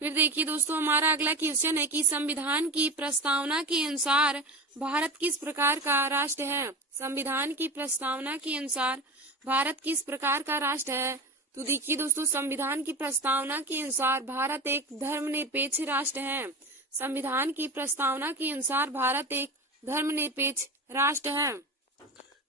फिर देखिए दोस्तों हमारा अगला क्वेश्चन है कि संविधान की प्रस्तावना के अनुसार भारत किस प्रकार का राष्ट्र है। संविधान की प्रस्तावना के अनुसार भारत किस प्रकार का राष्ट्र है। तो देखिए दोस्तों संविधान की प्रस्तावना के अनुसार भारत एक धर्मनिरपेक्ष राष्ट्र है। संविधान की प्रस्तावना के अनुसार भारत एक धर्मनिरपेक्ष राष्ट्र है।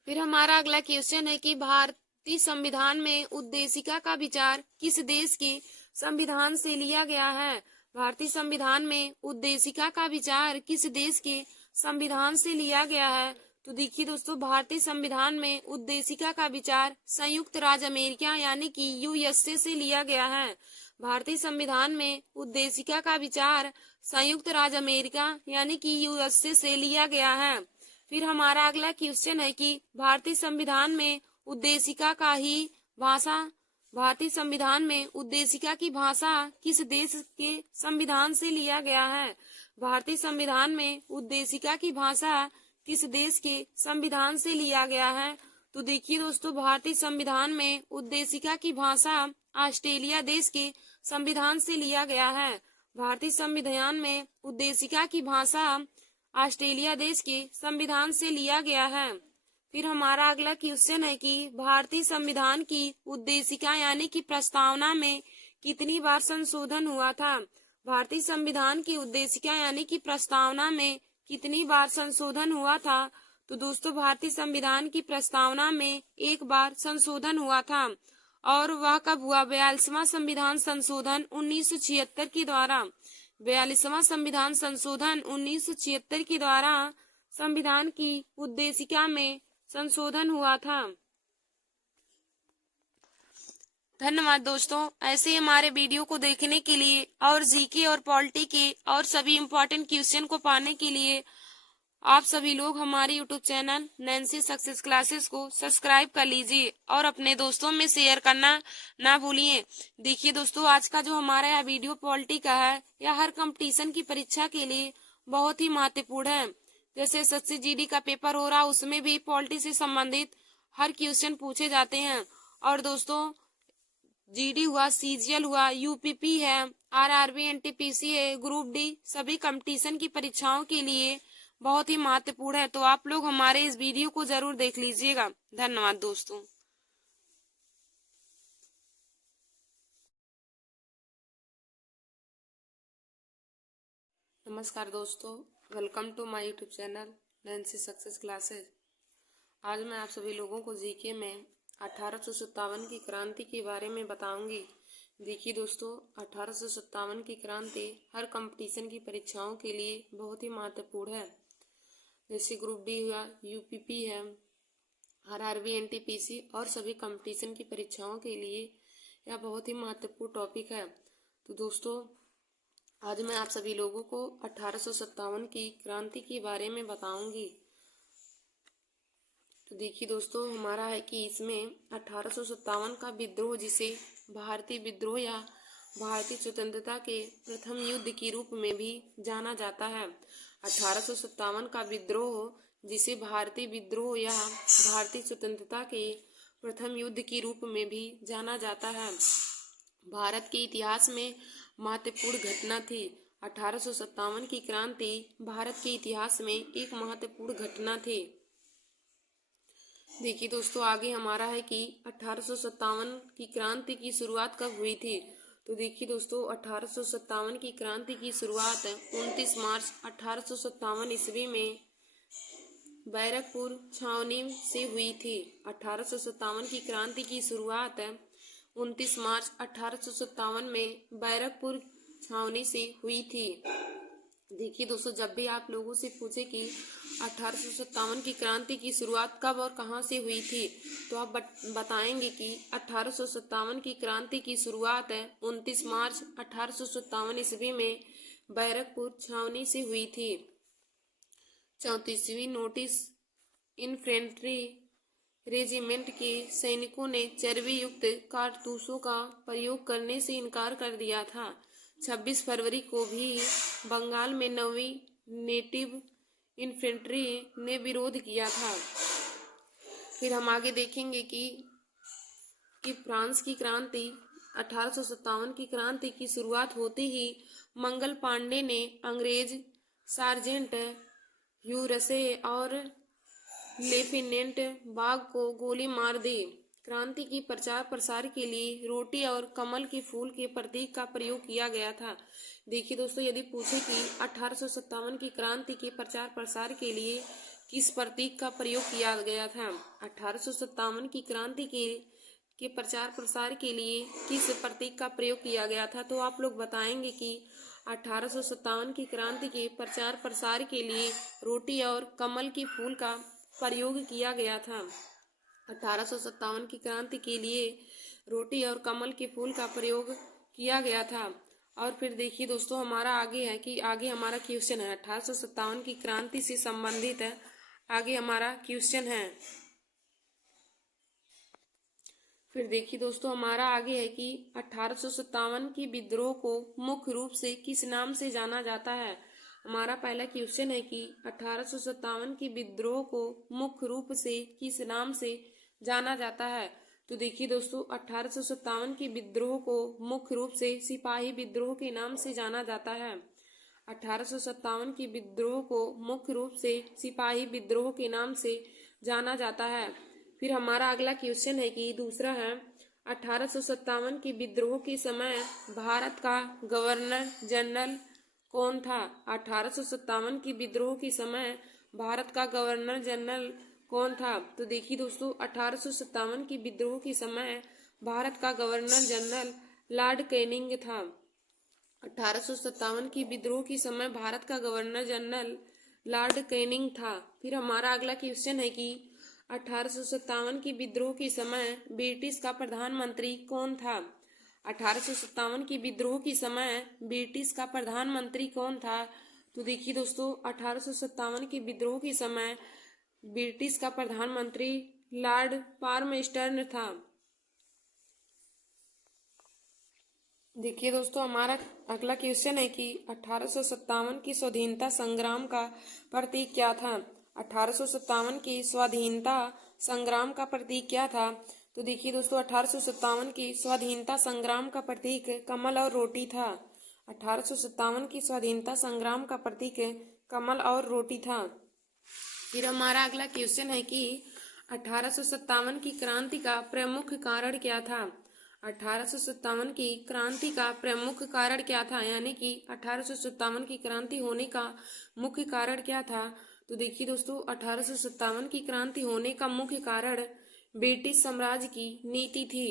फिर हमारा अगला क्वेश्चन है कि भारतीय संविधान में उद्देशिका का विचार किस देश के संविधान से लिया गया है। भारतीय संविधान में उद्देशिका का विचार किस देश के संविधान से लिया गया है। तो देखिए दोस्तों भारतीय संविधान में उद्देशिका का विचार संयुक्त राज्य अमेरिका यानी कि यूएसए से लिया गया है। भारतीय संविधान में उद्देशिका का विचार संयुक्त राज्य अमेरिका यानी कि यूएसए से लिया गया है। फिर हमारा अगला क्वेश्चन है कि भारतीय संविधान में उद्देशिका का ही भाषा भारतीय संविधान में उद्देशिका की भाषा किस देश के संविधान से लिया गया है। भारतीय संविधान में उद्देशिका की भाषा किस देश के संविधान से लिया गया है। तो देखिए दोस्तों भारतीय संविधान में उद्देशिका की भाषा ऑस्ट्रेलिया देश के संविधान से लिया गया है। भारतीय संविधान में उद्देशिका की भाषा ऑस्ट्रेलिया देश के संविधान से लिया गया है। फिर हमारा अगला क्वेश्चन है कि भारतीय संविधान की उद्देशिका यानी कि प्रस्तावना में कितनी बार संशोधन हुआ था। भारतीय संविधान की उद्देशिका यानी कि प्रस्तावना में कितनी बार संशोधन हुआ था। तो दोस्तों भारतीय संविधान की प्रस्तावना में एक बार संशोधन हुआ था और वह कब हुआ। 42वां संविधान संशोधन 1976 के द्वारा। 42वां संविधान संशोधन 1976 के द्वारा संविधान की उद्देशिका में संशोधन हुआ था। धन्यवाद दोस्तों। ऐसे हमारे वीडियो को देखने के लिए और जीके और पॉलिटी के और सभी इम्पोर्टेंट क्वेश्चन को पाने के लिए आप सभी लोग हमारे YouTube channel Nancy success classes को सब्सक्राइब कर लीजिए और अपने दोस्तों में शेयर करना ना भूलिए। देखिए दोस्तों आज का जो हमारा यह वीडियो पॉलिटी का है यह हर कंपटीशन की परीक्षा के लिए बहुत ही महत्वपूर्ण है। जैसे एसएससी जीडी का पेपर हो रहा उसमें भी पॉलिटी से संबंधित हर क्वेश्चन पूछे जाते हैं। और दोस्तों जीडी हुआ, सीजीएल हुआ, यूपीपी है, आरआरबी, एनटीपीसी है, ग्रुप डी सभी कंपटीशन की परीक्षाओं के लिए बहुत ही महत्वपूर्ण है। तो आप लोग हमारे इस वीडियो को जरूर देख लीजिएगा। धन्यवाद दोस्तों। नमस्कार दोस्तों, welcome to my YouTube channel Nancy success classes. आज मैं आप सभी लोगों को जीके में 1857 की क्रांति के बारे में बताऊंगी। देखिए दोस्तों 1857 की क्रांति हर कंपटीशन की परीक्षाओं के लिए बहुत ही महत्वपूर्ण है। जैसे ग्रुप डी हुआ, यूपीपी है, आरआरबी, एनटीपीसी और सभी कंपटीशन की परीक्षाओं के लिए यह बहुत ही महत्वपूर्ण टॉपिक है। तो दोस्तों आज मैं आप सभी लोगों को 1857 की क्रांति के बारे में बताऊंगी। तो देखिए दोस्तों हमारा है कि इसमें 1857 का विद्रोह जिसे भारतीय विद्रोह या भारतीय स्वतंत्रता के प्रथम युद्ध के रूप में भी जाना जाता है। 1857 का विद्रोह जिसे भारतीय विद्रोह या भारतीय स्वतंत्रता के प्रथम युद्ध के रूप में भी जाना जाता है भारत के इतिहास में महत्वपूर्ण घटना थी। 1857 की क्रांति भारत के इतिहास में एक महत्वपूर्ण घटना थी। देखिए दोस्तों आगे हमारा है कि 1857 की क्रांति की शुरुआत कब हुई थी। तो देखिए दोस्तों 1857 की क्रांति की शुरुआत 29 मार्च 1857 ईस्वी में बैरकपुर छावनी से हुई थी। 1857 की क्रांति की शुरुआत 29 मार्च 1857 में बैरकपुर छावनी से हुई थी। देखिए दोस्तों जब भी आप लोगों से पूछे कि 1857 की क्रांति की शुरुआत कब और कहां से हुई थी तो आप बताएंगे कि 1857 की क्रांति की शुरुआत 29 मार्च 1857 ईस्वी में बैरकपुर छावनी से हुई थी। 34वीं नोटिस इन्फेंट्री रेजिमेंट के सैनिकों ने चर्बी युक्त कारतूसों का प्रयोग करने से इनकार कर दिया था। 26 फरवरी को भी बंगाल में 9वीं नेटिव इन्फेंट्री ने विरोध किया था। फिर हम आगे देखेंगे कि फ्रांस की क्रांति 1857 की क्रांति की शुरुआत होते ही मंगल पांडे ने अंग्रेज सार्जेंट ह्यू रसे और लेफ्टिनेंट बाग को गोली मार दी। क्रांति की प्रचार प्रसार के लिए रोटी और कमल के फूल के प्रतीक का प्रयोग किया गया था। देखिए दोस्तों, यदि पूछे कि 1857 की क्रांति के प्रचार प्रसार के लिए किस प्रतीक का प्रयोग किया गया था, 1857 की क्रांति के प्रचार प्रसार के लिए किस प्रतीक का प्रयोग किया गया था, तो आप लोग बताएंगे कि 1857 की क्रांति के प्रचार प्रसार के लिए रोटी और कमल के फूल का प्रयोग किया गया था। 1857 की क्रांति के लिए रोटी और कमल के फूल का प्रयोग किया गया था। और फिर देखिए दोस्तों, हमारा आगे है कि आगे हमारा क्वेश्चन है 1857 की क्रांति से संबंधित है। आगे हमारा क्वेश्चन है, फिर देखिए दोस्तों, हमारा आगे है कि 1857 की विद्रोह को मुख्य रूप से किस नाम से जाना जाता है। हमारा पहला क्वेश्चन है कि 1857 की विद्रोह को मुख्य रूप से किस नाम से जाना जाता है। तो देखिए दोस्तों, 1857 की विद्रोह को मुख्य रूप से सिपाही विद्रोह के नाम से जाना जाता है। 1857 की विद्रोह को मुख्य रूप से सिपाही विद्रोह के नाम से जाना जाता है। फिर हमारा अगला क्वेश्चन है कि दूसरा है, 1857 की विद्रोह के समय भारत का गवर्नर जनरल कौन था। 1857 की विद्रोह के समय भारत का गवर्नर जनरल कौन था। तो देखिए दोस्तों, 1857 की विद्रोह के समय भारत का गवर्नर जनरल लॉर्ड कैनिंग था। 1857 की विद्रोह के समय भारत का गवर्नर जनरल लॉर्ड कैनिंग था। फिर हमारा अगला क्वेश्चन है कि 1857 की विद्रोह के समय ब्रिटिश का प्रधानमंत्री कौन था। 1857 की विद्रोह के समय ब्रिटिश का प्रधानमंत्री कौन था। तो देखिए दोस्तों, 1857 की विद्रोह के समय ब्रिटिश का प्रधानमंत्री लॉर्ड पार्मस्टर्न था। देखिए दोस्तों, हमारा अगला क्वेश्चन है कि 1857 की स्वाधीनता संग्राम का प्रतीक क्या था। 1857 की स्वाधीनता संग्राम का प्रतीक क्या था। तो देखिए दोस्तों, 1857 की स्वाधीनता संग्राम का प्रतीक कमल और रोटी था। 1857 की स्वाधीनता संग्राम का प्रतीक कमल और रोटी था। फिर हमारा अगला क्वेश्चन है कि 1857 की क्रांति का प्रमुख कारण क्या था। 1857 की क्रांति का प्रमुख कारण क्या था, यानी कि 1857 की क्रांति होने का मुख्य कारण क्या था। तो देखिए दोस्तों, 1857 की क्रांति होने का मुख्य कारण ब्रिटिश साम्राज्य की नीति थी।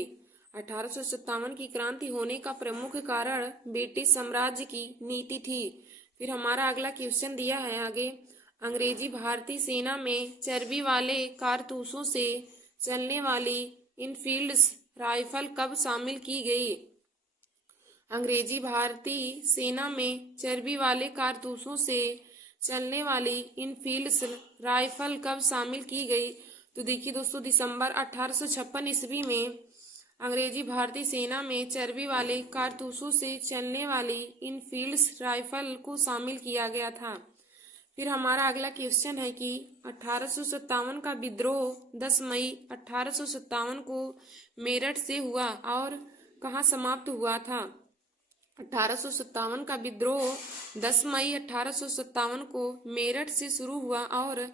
1857 की क्रांति होने का प्रमुख कारण ब्रिटिश साम्राज्य की नीति थी। फिर हमारा अगला क्वेश्चन दिया है आगे, अंग्रेजी भारतीय सेना में चर्बी वाले कारतूसों से चलने वाली इनफील्ड राइफल कब शामिल की गई। अंग्रेजी भारतीय सेना में चर्बी वाले कारतूसों से चलने वाली इनफील्ड राइफल कब शामिल की गई। तो देखिए दोस्तों, दिसंबर 1856 ईस्वी में अंग्रेजी भारतीय सेना में चर्बी वाले कारतूसों से चलने वाली इनफील्ड राइफल को शामिल किया गया था। फिर हमारा अगला क्वेश्चन है कि 1857 का विद्रोह 10 मई 1857 को मेरठ से हुआ और कहाँ समाप्त हुआ था। 1857 का विद्रोह 10 मई 1857 को मेरठ से शुरू हुआ और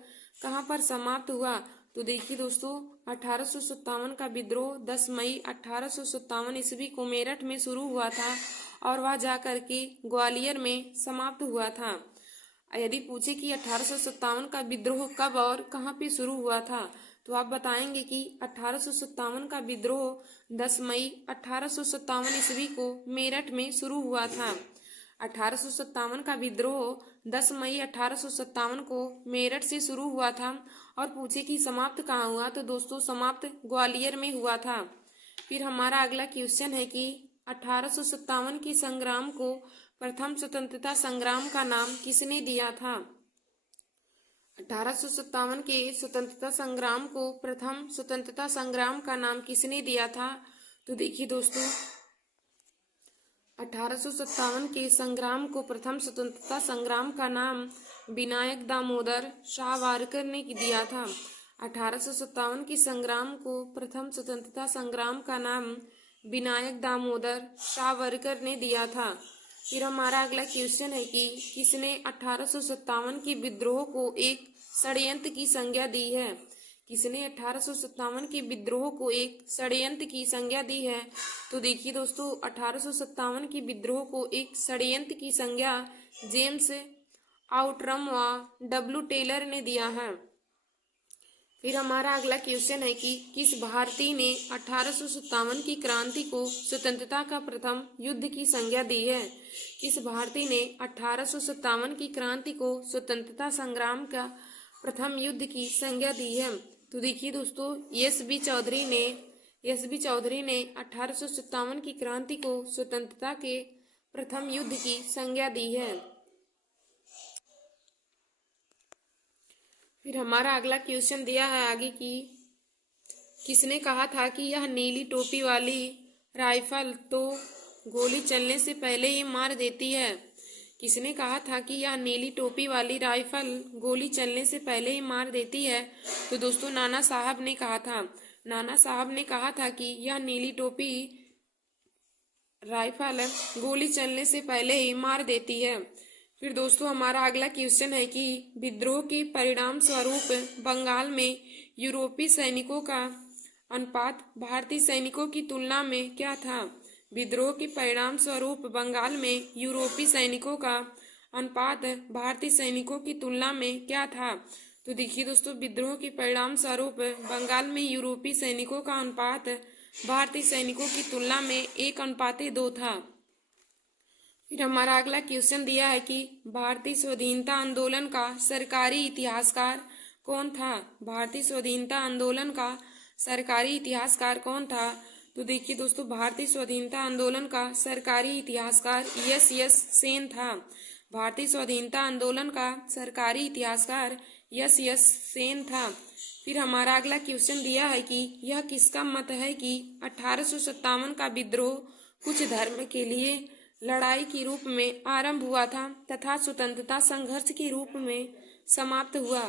कहाँ पर समाप्त हुआ। तो देखिए दोस्तों, 1857 का विद्रोह 10 मई 1857 ईस्वी को मेरठ में शुरू हुआ था और वह जाकर के ग्वालियर में समाप्त हुआ था। यदि पूछे कि 1857 का विद्रोह कब और कहाँ पे शुरू हुआ था, तो आप बताएंगे कि 1857 का विद्रोह 10 मई 1857 ईस्वी को मेरठ में शुरू हुआ था। 1857 का विद्रोह 10 मई 1857 को मेरठ से शुरू हुआ था और पूछे कि समाप्त कहाँ हुआ, तो दोस्तों समाप्त ग्वालियर में हुआ था। फिर हमारा अगला क्वेश्चन है कि 1857 के संग्राम को प्रथम स्वतंत्रता संग्राम का नाम किसने दिया था? 1857 के स्वतंत्रता संग्राम को प्रथम स्वतंत्रता संग्राम का नाम किसने दिया था? तो देखिए दोस्तों, 1857 के संग्राम को प्रथम स्वतंत्रता संग्राम का नाम विनायक दामोदर सावरकर ने दिया था। 1857 के संग्राम को प्रथम स्वतंत्रता संग्राम का नाम विनायक दामोदर सावरकर ने दिया था। फिर हमारा अगला क्वेश्चन है कि किसने 1857 के विद्रोह को एक षड्यंत्र की संज्ञा दी है? किसने 1857 के विद्रोह को एक षड्यंत्र की संज्ञा दी है? तो देखिए दोस्तों, 1857 के विद्रोह को एक षड्यंत्र की संज्ञा जेम्स आउटरम व डब्ल्यू टेलर ने दिया है। फिर हमारा अगला क्वेश्चन है कि किस भारतीय ने 1857 की क्रांति को स्वतंत्रता का प्रथम युद्ध की संज्ञा दी है? किस भारतीय ने 1857 की क्रांति को स्वतंत्रता संग्राम का प्रथम युद्ध की संज्ञा दी है? तो देखिए दोस्तों, एस बी चौधरी ने 1857 की क्रांति को स्वतंत्रता के प्रथम युद्ध की संज्ञा दी है। फिर हमारा अगला क्वेश्चन दिया है आगे की किसने कहा था कि यह नीली टोपी वाली राइफल तो गोली चलने से पहले ही मार देती है? किसने कहा था कि यह नीली टोपी वाली राइफल गोली चलने से पहले ही मार देती है? तो दोस्तों, नाना साहब ने कहा था। नाना साहब ने कहा था कि यह नीली टोपी राइफल गोली चलने से पहले ही मार देती है। फिर दोस्तों, हमारा अगला क्वेश्चन है कि विद्रोह के परिणाम स्वरूप बंगाल में यूरोपीय सैनिकों का अनुपात भारतीय सैनिकों की तुलना में क्या था? विद्रोह के परिणाम स्वरूप बंगाल में यूरोपीय सैनिकों का अनुपात भारतीय सैनिकों की तुलना में क्या था? तो देखिए दोस्तों, विद्रोह के परिणाम स्वरूप बंगाल में यूरोपीय सैनिकों का अनुपात भारतीय सैनिकों की तुलना में 1:2 था। फिर हमारा अगला क्वेश्चन दिया है कि भारतीय स्वाधीनता आंदोलन का सरकारी इतिहासकार कौन था? भारतीय स्वाधीनता आंदोलन का सरकारी इतिहासकार कौन था? तो देखिए दोस्तों, भारतीय स्वाधीनता आंदोलन का सरकारी इतिहासकार एस सेन था। भारतीय स्वाधीनता आंदोलन का सरकारी इतिहासकार एस सेन था। फिर हमारा अगला क्वेश्चन दिया है कि यह किसका मत है कि 1857 का विद्रोह कुछ धर्म के लिए लड़ाई के रूप में आरंभ हुआ था तथा स्वतंत्रता संघर्ष के रूप में समाप्त हुआ?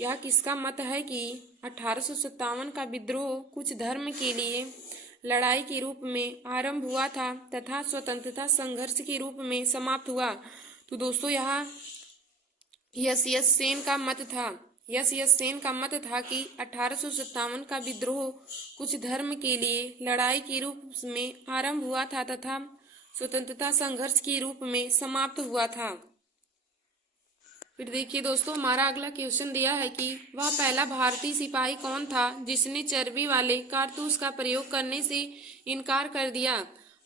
यह किसका मत है कि 1857 का विद्रोह कुछ धर्म के लिए लड़ाई के रूप में आरंभ हुआ था तथा स्वतंत्रता संघर्ष के रूप में समाप्त हुआ? तो दोस्तों, यह एस सेन का मत था। एस सेन का मत था कि 1857 का विद्रोह कुछ धर्म के लिए लड़ाई के रूप में आरंभ हुआ था तथा स्वतंत्रता संघर्ष के रूप में समाप्त हुआ था। फिर देखिए दोस्तों, हमारा अगला क्वेश्चन दिया है कि वह पहला भारतीय सिपाही कौन था जिसने चर्बी वाले कारतूस का प्रयोग करने से इनकार कर दिया?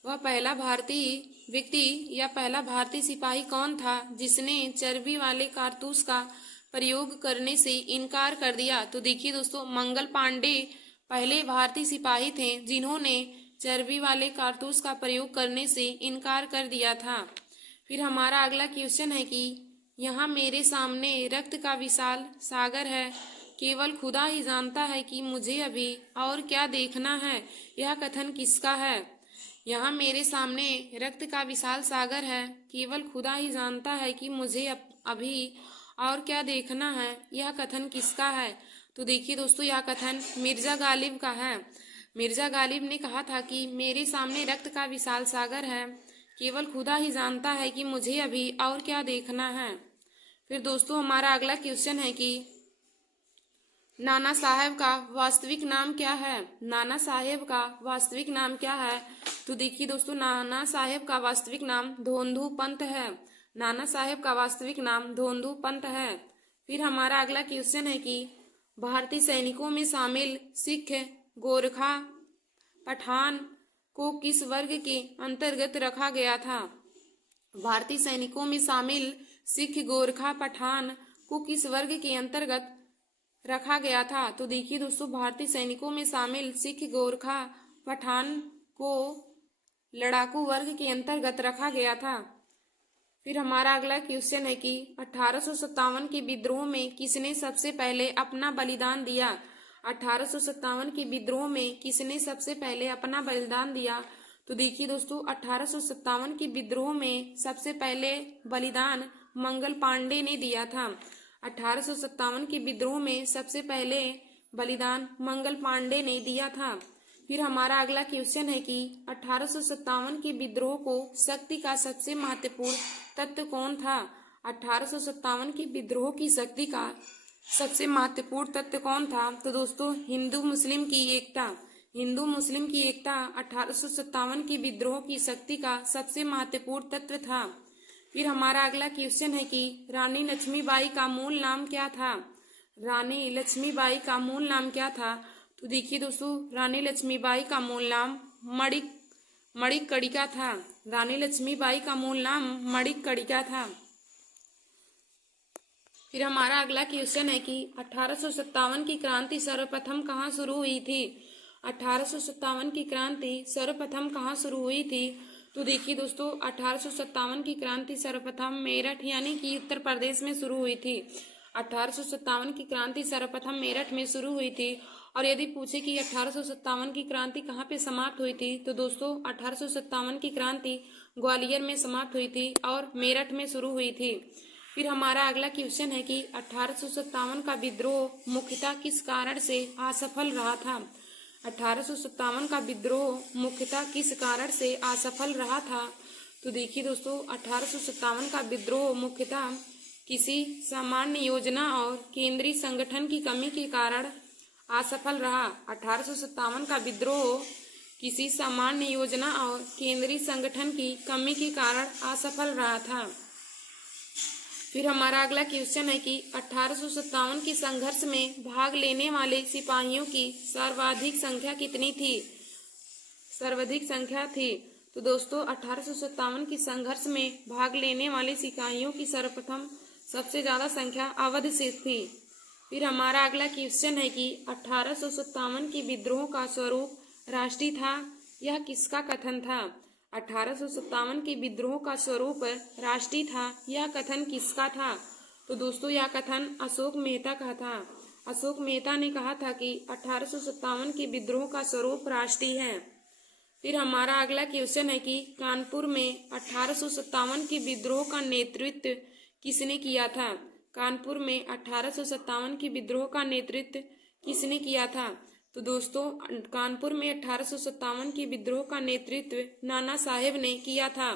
वह पहला भारतीय व्यक्ति या पहला भारतीय सिपाही कौन था जिसने चर्बी वाले कारतूस का प्रयोग करने से इनकार कर दिया? तो देखिए दोस्तों, मंगल पांडे पहले भारतीय सिपाही थे जिन्होंने चर्बी वाले कारतूस का प्रयोग करने से इनकार कर दिया था। फिर हमारा अगला क्वेश्चन है कि यहाँ मेरे सामने रक्त का विशाल सागर है, केवल खुदा ही जानता है कि मुझे अभी और क्या देखना है। यह कथन किसका है? यहाँ मेरे सामने रक्त का विशाल सागर है, केवल खुदा ही जानता है कि मुझे अभी और क्या देखना है। यह कथन किसका है? तो देखिए दोस्तों, यह कथन मिर्जा गालिब का है। मिर्जा गालिब ने कहा था कि मेरे सामने रक्त का विशाल सागर है, केवल खुदा ही जानता है कि मुझे अभी और क्या देखना है। फिर दोस्तों, हमारा अगला क्वेश्चन है कि नाना साहेब का वास्तविक नाम क्या है? नाना साहेब का वास्तविक नाम क्या है? तो देखिए दोस्तों, नाना साहेब का वास्तविक नाम धोंधू पंत है। नाना साहेब का वास्तविक नाम धोंधू पंत है। फिर हमारा अगला क्वेश्चन है कि भारतीय सैनिकों में शामिल सिख, गोरखा, पठान को किस वर्ग के अंतर्गत रखा गया था? भारतीय सैनिकों में शामिल सिख, गोरखा, पठान को किस वर्ग के अंतर्गत रखा गया था? तो देखिए दोस्तों, भारतीय सैनिकों में शामिल सिख, गोरखा, पठान को लड़ाकू वर्ग के अंतर्गत रखा गया था। फिर हमारा अगला क्वेश्चन है कि 1857 के विद्रोह में किसने सबसे पहले अपना बलिदान दिया। 1857 के विद्रोह में किसने सबसे पहले अपना बलिदान दिया। तो देखिए दोस्तों, 1857 के विद्रोह में सबसे पहले बलिदान मंगल पांडे ने दिया था। 1857 के विद्रोह में सबसे पहले बलिदान मंगल पांडे ने दिया था। फिर हमारा अगला क्वेश्चन है कि 1857 के विद्रोह को शक्ति का सबसे महत्वपूर्ण तत्व कौन था। 1857 के विद्रोह की शक्ति का सबसे महत्वपूर्ण तत्व कौन था। तो दोस्तों, हिंदू मुस्लिम की एकता। हिंदू मुस्लिम की एकता 1857 की विद्रोह की शक्ति का सबसे महत्वपूर्ण तत्व था। फिर हमारा अगला क्वेश्चन है कि रानी लक्ष्मीबाई का मूल नाम क्या था। रानी लक्ष्मीबाई का मूल नाम क्या था। तो देखिए दोस्तों, रानी लक्ष्मीबाई का मूल नाम मणिकर्णिका था। रानी लक्ष्मीबाई का मूल नाम मणिकर्णिका था। फिर हमारा अगला क्वेश्चन है कि 1857 की क्रांति सर्वप्रथम कहाँ शुरू हुई थी। 1857 की क्रांति सर्वप्रथम कहाँ शुरू हुई थी। तो देखिए दोस्तों, 1857 की क्रांति सर्वप्रथम मेरठ यानी कि उत्तर प्रदेश में शुरू हुई थी। 1857 की क्रांति सर्वप्रथम मेरठ में शुरू हुई थी। और यदि पूछे कि 1857 की क्रांति कहाँ पे समाप्त हुई थी, तो दोस्तों 1857 की क्रांति ग्वालियर में समाप्त हुई थी और मेरठ में शुरू हुई थी। फिर हमारा अगला क्वेश्चन है कि 1857 का विद्रोह मुख्यतः किस कारण से असफल रहा था। 1857 का विद्रोह मुख्यतः किस कारण से असफल रहा था। तो देखिए दोस्तों, 1857 का विद्रोह मुख्यतः किसी सामान्य योजना और केंद्रीय संगठन की कमी के कारण असफल रहा। 1857 का विद्रोह किसी सामान्य योजना और केंद्रीय संगठन की कमी के कारण असफल रहा था। फिर हमारा अगला क्वेश्चन है कि 1857 के संघर्ष में भाग लेने वाले सिपाहियों की सर्वाधिक संख्या कितनी थी। सर्वाधिक संख्या थी। तो दोस्तों, 1857 के संघर्ष में भाग लेने वाले सिपाहियों की सर्वप्रथम सबसे ज्यादा संख्या अवध से थी। फिर हमारा अगला क्वेश्चन है कि 1857 के विद्रोह का स्वरूप राष्ट्रीय था, यह किसका कथन था। 1857 के विद्रोह का स्वरूप राष्ट्रीय था, यह कथन किसका था। तो दोस्तों, यह कथन अशोक मेहता का था। अशोक मेहता ने कहा था कि 1857 के विद्रोह का स्वरूप राष्ट्रीय है। फिर हमारा अगला क्वेश्चन है कि कानपुर में 1857 के विद्रोह का नेतृत्व किसने किया था। कानपुर में 1857 के विद्रोह का नेतृत्व किसने किया था। तो दोस्तों, कानपुर में 1857 के विद्रोह का नेतृत्व नाना साहेब ने किया था।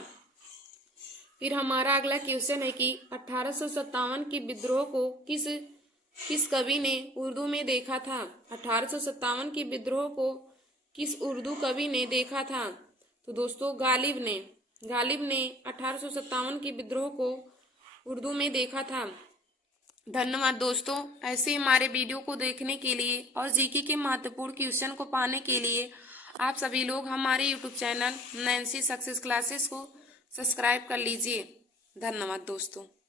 फिर हमारा अगला क्वेश्चन है कि 1857 के विद्रोह को किस कवि ने उर्दू में देखा था। 1857 के विद्रोह को किस उर्दू कवि ने देखा था। तो दोस्तों, गालिब ने 1857 के विद्रोह को उर्दू में देखा था। धन्यवाद दोस्तों। ऐसे हमारे वीडियो को देखने के लिए और जीके के महत्वपूर्ण क्वेश्चन को पाने के लिए आप सभी लोग हमारे YouTube channel Nancy success classes को सब्सक्राइब कर लीजिए। धन्यवाद दोस्तों।